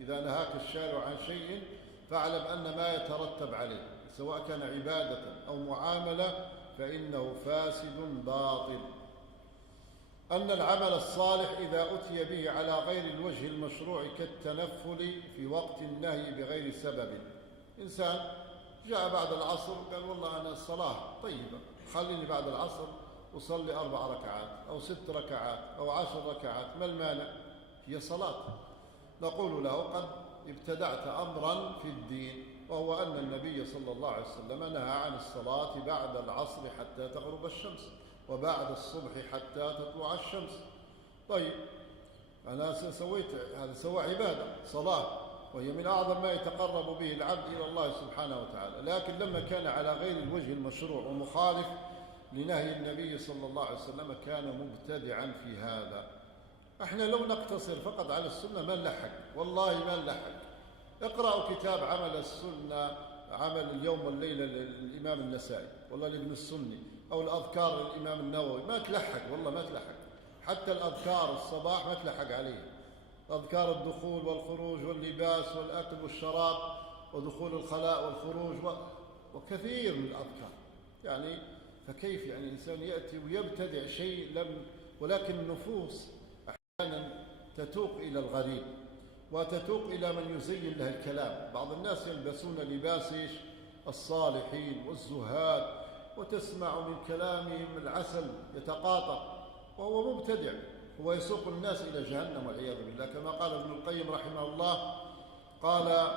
إذا نهاك الشارع عن شيء فاعلم أن ما يترتب عليه سواء كان عبادة أو معاملة فإنه فاسد باطل. أن العمل الصالح إذا أتي به على غير الوجه المشروع كالتنفل في وقت النهي بغير سبب. إنسان جاء بعد العصر قال: والله أنا الصلاة طيبة، خليني بعد العصر أصلي 4 ركعات أو 6 ركعات أو 10 ركعات، ما المانع؟ هي صلاة. نقول له: قد ابتدعت أمرا في الدين، وهو أن النبي صلى الله عليه وسلم نهى عن الصلاة بعد العصر حتى تغرب الشمس، وبعد الصبح حتى تطلع الشمس. طيب أنا سويت هذا، سوى عبادة صلاة، وهي من أعظم ما يتقرب به العبد إلى الله سبحانه وتعالى، لكن لما كان على غير الوجه المشروع ومخالف لنهي النبي صلى الله عليه وسلم كان مبتدعا في هذا. احنا لو نقتصر فقط على السنة ما نلحق، والله ما نلحق. اقرأوا كتاب عمل السنة، عمل اليوم والليلة للإمام النسائي والله لابن السني، أو الأذكار للإمام النووي، ما تلحق والله ما تلحق. حتى الأذكار الصباح ما تلحق عليه، أذكار الدخول والخروج واللباس والأكل والشراب ودخول الخلاء والخروج وكثير من الأذكار. يعني فكيف يعني الإنسان يأتي ويبتدع شيء ولكن النفوس أحيانا تتوق إلى الغريب وتتوق إلى من يزين له الكلام. بعض الناس يلبسون لباس الصالحين والزهاد وتسمع من كلامهم العسل يتقاطع، وهو مبتدع، هو يسوق الناس إلى جهنم والعياذ بالله. كما قال ابن القيم رحمه الله، قال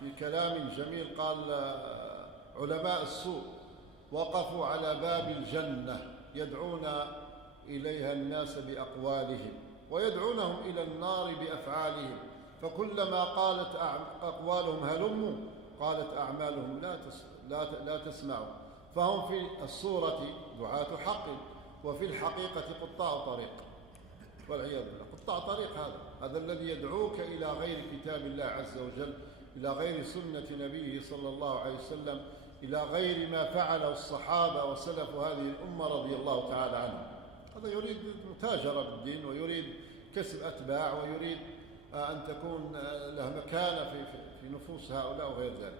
في كلام جميل، قال علماء السوء وقفوا على باب الجنة يدعون إليها الناس بأقوالهم ويدعونهم إلى النار بأفعالهم، فكلما قالت أقوالهم هلموا قالت أعمالهم لا تسمعوا، فهم في الصورة دعاة حق وفي الحقيقة قطاع طريق والعياذ بالله. قطاع طريق هذا الذي يدعوك إلى غير كتاب الله عز وجل، إلى غير سنة نبيه صلى الله عليه وسلم، إلى غير ما فعله الصحابة وسلف هذه الأمة رضي الله تعالى عنهم. هذا يريد متاجرة بالدين ويريد كسب أتباع ويريد أن تكون له مكانة في نفوس هؤلاء وغير ذلك.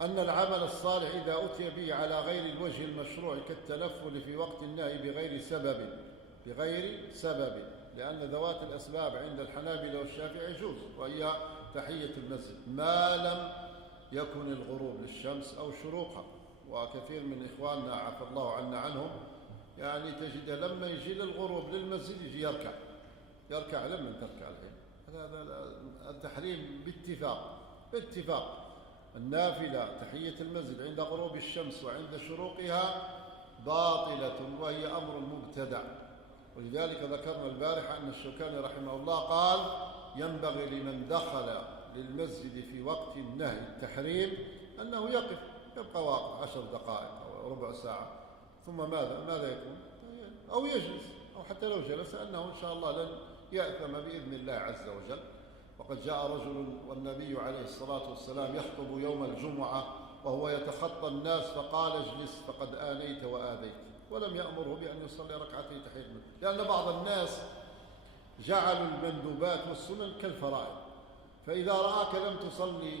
أن العمل الصالح إذا أتي به على غير الوجه المشروع كالتنفل في وقت النهي بغير سبب، لأن ذوات الأسباب عند الحنابلة والشافعي يجوز، وهي تحية المسجد ما لم يكن الغروب للشمس أو شروقها. وكثير من إخواننا عفى الله عنا عنهم يعني تجد لما يجي للغروب للمسجد يجي يركع لمن تركع الحين. هذا التحريم باتفاق. النافلة تحية المسجد عند غروب الشمس وعند شروقها باطلة وهي أمر مبتدع. ولذلك ذكرنا البارحة أن الشوكاني رحمه الله قال ينبغي لمن دخل للمسجد في وقت النهي التحريم أنه يبقى واقف 10 دقائق أو ربع ساعة، ثم ماذا يكون؟ أو يجلس، أو حتى لو جلس أنه إن شاء الله لن يأثم بإذن الله عز وجل. وقد جاء رجل والنبي عليه الصلاة والسلام يخطب يوم الجمعة وهو يتخطى الناس فقال اجلس فقد آنيت وآذيت، ولم يأمره بأن يصلي ركعتي تحية المسجد، لأن بعض الناس جعلوا المندوبات والسنن كالفرائض، فإذا رآك لم تصلي،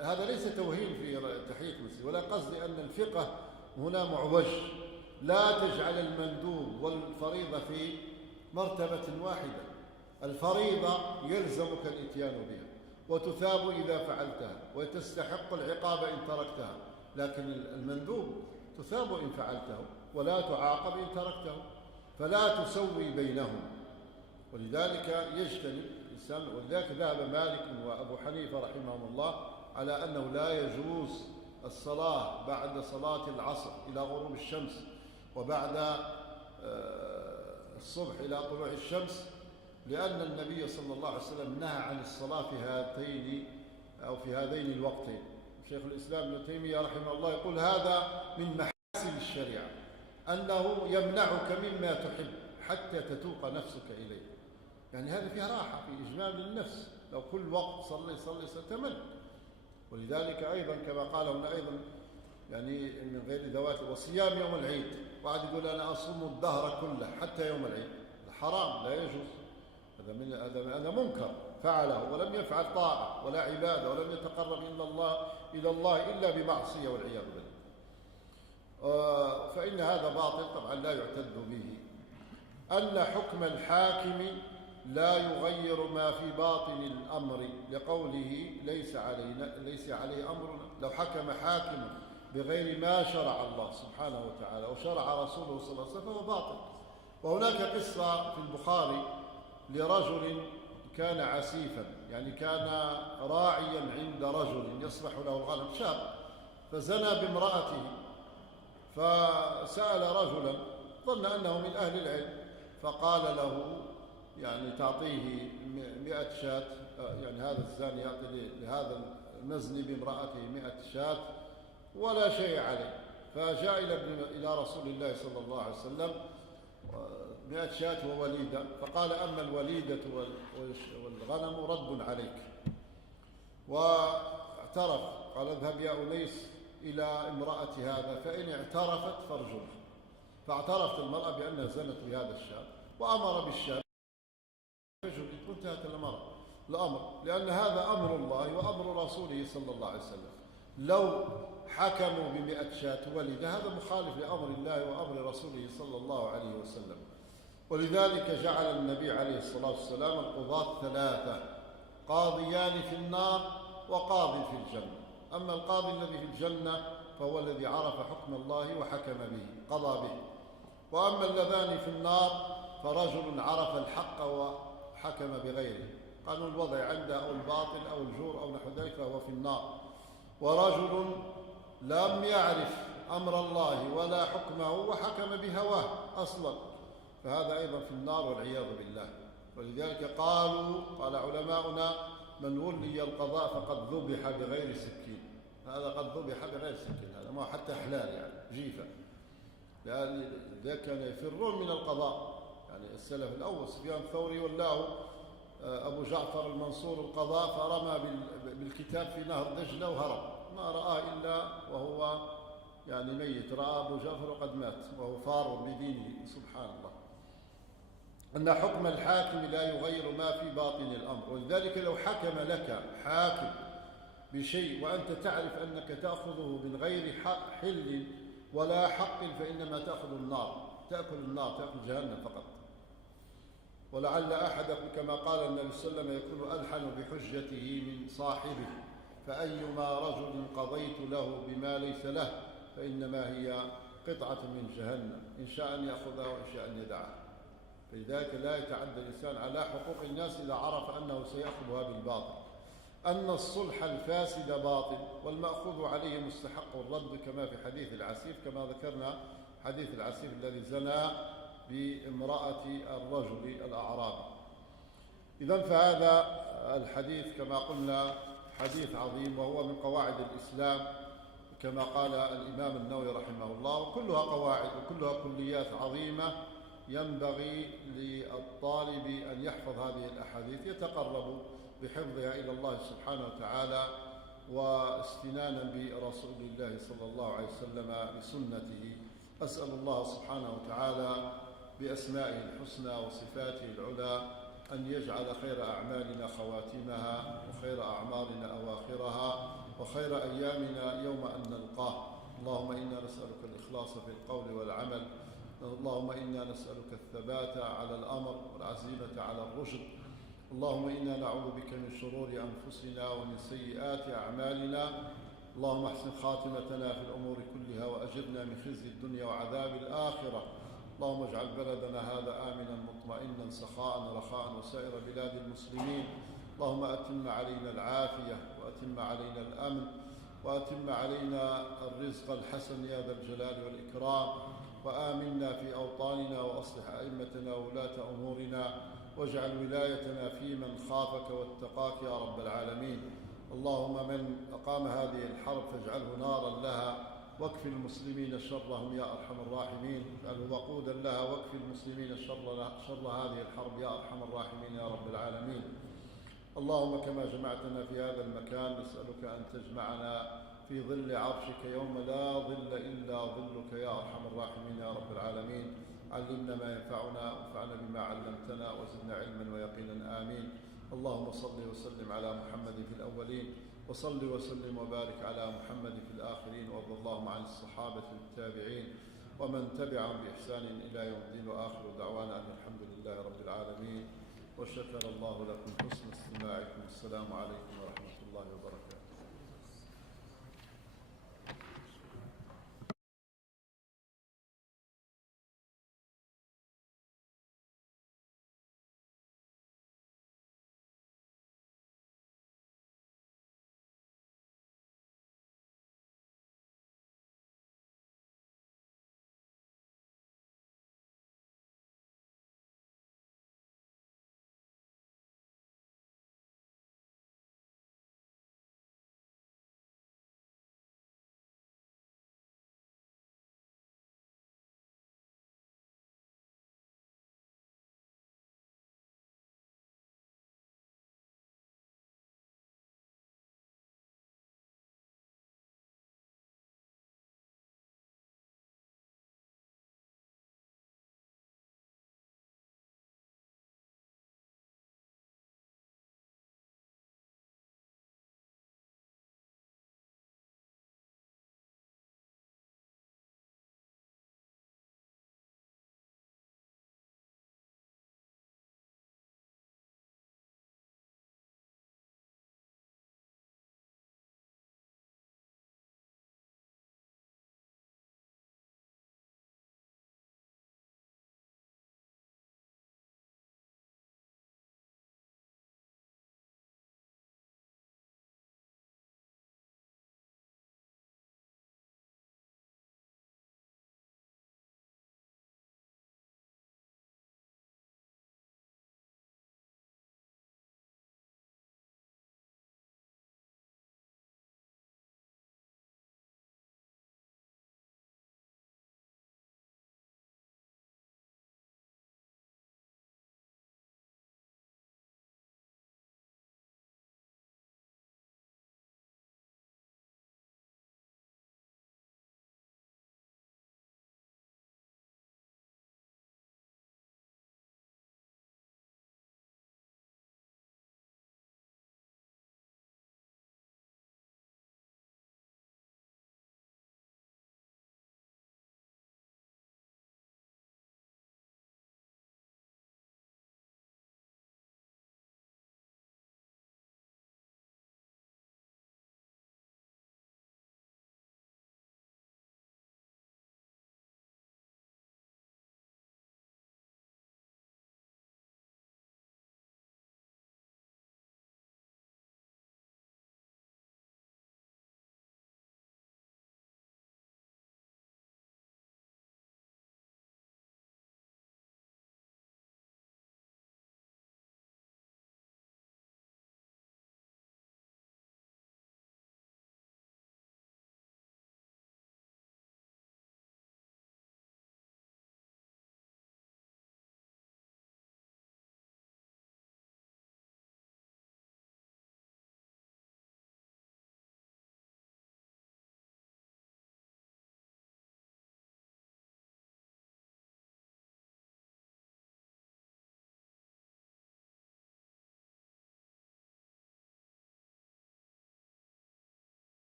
هذا ليس توهين في تحية المسجد، ولا قصدي أن الفقه هنا معوج. لا تجعل المندوب والفريضة في مرتبة واحدة. الفريضة يلزمك الإتيان بها وتثاب إذا فعلتها وتستحق العقاب إن تركتها، لكن المندوب تثاب إن فعلته ولا تعاقب إن تركته، فلا تسوي بينهم. ولذلك يجتنب الإنسان، ولذلك ذهب مالك وأبو حنيفة رحمهم الله على أنه لا يجوز الصلاة بعد صلاة العصر إلى غروب الشمس وبعد الصبح إلى طلوع الشمس، لأن النبي صلى الله عليه وسلم نهى عن الصلاة في هذين الوقتين. شيخ الإسلام ابن تيمية رحمه الله يقول هذا من محاسن الشريعة، أنه يمنعك مما تحب حتى تتوق نفسك إليه. يعني هذا فيها راحة، في إجمال للنفس. لو كل وقت صلي ستمل. ولذلك أيضا كما قال هنا أيضا يعني من غير ذوات، وصيام يوم العيد، بعد يقول أنا أصوم الدهر كله حتى يوم العيد، حرام لا يجوز. هذا منكر فعله ولم يفعل طاعة ولا عبادة ولم يتقرب إلى الله إلا بمعصية والعياذ بالله. فإن هذا باطل طبعا لا يعتد به. أن حكم الحاكم لا يغير ما في باطن الأمر، لقوله ليس عليه أمرنا. لو حكم حاكم بغير ما شرع الله سبحانه وتعالى وشرع رسوله صلى الله عليه وسلم فهو باطل. وهناك قصة في البخاري لرجل كان عسيفا، يعني كان راعيا عند رجل يصلح له الغنم، شاب، فزنى بامرأته، فسأل رجلا ظن أنه من أهل العلم، فقال له يعني تعطيه 100 شاة، يعني هذا الزاني يعطي لهذا المزني بامرأته 100 شاة ولا شيء عليه. فجاء إلى رسول الله صلى الله عليه وسلم 100 شاة ووليدة، فقال: أما الوليدة والغنم رد عليك. واعترف، قال: اذهب يا أنيس إلى امرأة هذا فإن اعترفت فارجمها. فاعترفت المرأة بأنها زنت بهذا الشاب وأمر بالشاب فجلد، وانتهت الأمر، لأن هذا أمر الله وأمر رسوله صلى الله عليه وسلم. لو حكموا ب100 شاة وليدة هذا مخالف لأمر الله وأمر رسوله صلى الله عليه وسلم. ولذلك جعل النبي عليه الصلاة والسلام القضاة 3: قاضيان في النار وقاضي في الجنة. أما القاضي الذي في الجنة فهو الذي عرف حكم الله وحكم به، قضى به. وأما اللذان في النار فرجل عرف الحق وحكم بغيره، قانون الوضع عنده أو الباطل أو الجور أو نحو ذلك، فهو في النار. ورجل لم يعرف أمر الله ولا حكمه وحكم بهواه أصلا، فهذا أيضا في النار والعياذ بالله. ولذلك قال علماؤنا: من ولي القضاء فقد ذبح بغير سكين. هذا قد ذبح بغير سكين، هذا ما حتى حلال يعني جيفة، لأن كان يفرون من القضاء. يعني السلف الأول سفيان الثوري ولاه أبو جعفر المنصور القضاء، فرمى بالكتاب في نهر دجلة وهرب، ما رآه إلا وهو يعني ميت. رأى أبو جعفر وقد مات وهو فار بدينه. سبحان الله، أن حكم الحاكم لا يغير ما في باطن الأمر. ولذلك لو حكم لك حاكم بشيء وأنت تعرف أنك تأخذه من غير حل ولا حق، فإنما تأخذ النار، تأكل النار، تأكل جهنم فقط. ولعل أحدكم كما قال النبي صلى الله عليه وسلم يكون ألحن بحجته من صاحبه، فأيما رجل قضيت له بما ليس له فإنما هي قطعة من جهنم، إن شاء أن يأخذها وإن شاء أن يدعها. فلذلك لا يتعدى الإنسان على حقوق الناس إذا عرف أنه سيأخذها بالباطل. أن الصلح الفاسد باطل والمأخوذ عليه مستحق الرد، كما في حديث العسيف، كما ذكرنا حديث العسيف الذي زنى بامرأة الرجل الأعرابي. إذن فهذا الحديث كما قلنا حديث عظيم، وهو من قواعد الإسلام كما قال الإمام النووي رحمه الله، وكلها قواعد وكلها كليات عظيمة ينبغي للطالب أن يحفظ هذه الأحاديث، يتقرب بحفظها إلى الله سبحانه وتعالى واستنانا برسول الله صلى الله عليه وسلم بسنته. أسأل الله سبحانه وتعالى بأسمائه الحسنى وصفاته العلى أن يجعل خير أعمالنا خواتمها وخير أعمارنا أواخرها وخير أيامنا يوم أن نلقاه. اللهم إنا نسألك الإخلاص في القول والعمل، اللهم إنا نسألك الثبات على الأمر والعزيمة على الرشد، اللهم إنا نعوذ بك من شرور أنفسنا ومن سيئات أعمالنا، اللهم احسن خاتمتنا في الأمور كلها وأجرنا من خزي الدنيا وعذاب الآخرة. اللهم اجعل بلدنا هذا آمنا مطمئنا سخاء رخاء وسائر بلاد المسلمين. اللهم أتم علينا العافية وأتم علينا الأمن وأتم علينا الرزق الحسن يا ذا الجلال والإكرام، وآمنا في أوطاننا وأصلح أئمتنا وولاة أمورنا، واجعل ولايتنا في من خافك واتقاك يا رب العالمين. اللهم من أقام هذه الحرب فاجعله نارا لها واكف المسلمين شرهم يا أرحم الراحمين، اجعله وقودا لها واكف المسلمين شر هذه الحرب يا أرحم الراحمين يا رب العالمين. اللهم كما جمعتنا في هذا المكان نسألك أن تجمعنا في ظل عرشك يوم لا ظل إلا ظلك يا أرحم الراحمين يا رب العالمين. علمنا ما ينفعنا وانفعنا بما علمتنا وزدنا علما ويقينا آمين. اللهم صل وسلم على محمد في الأولين وصل وسلم وبارك على محمد في الآخرين، وارض اللهم عن الصحابة والتابعين ومن تبعهم بإحسان إلى يوم الدين، وآخر دعوانا أن الحمد لله رب العالمين وشكر الله لكم حسن استماعكم. السلام عليكم ورحمة الله وبركاته.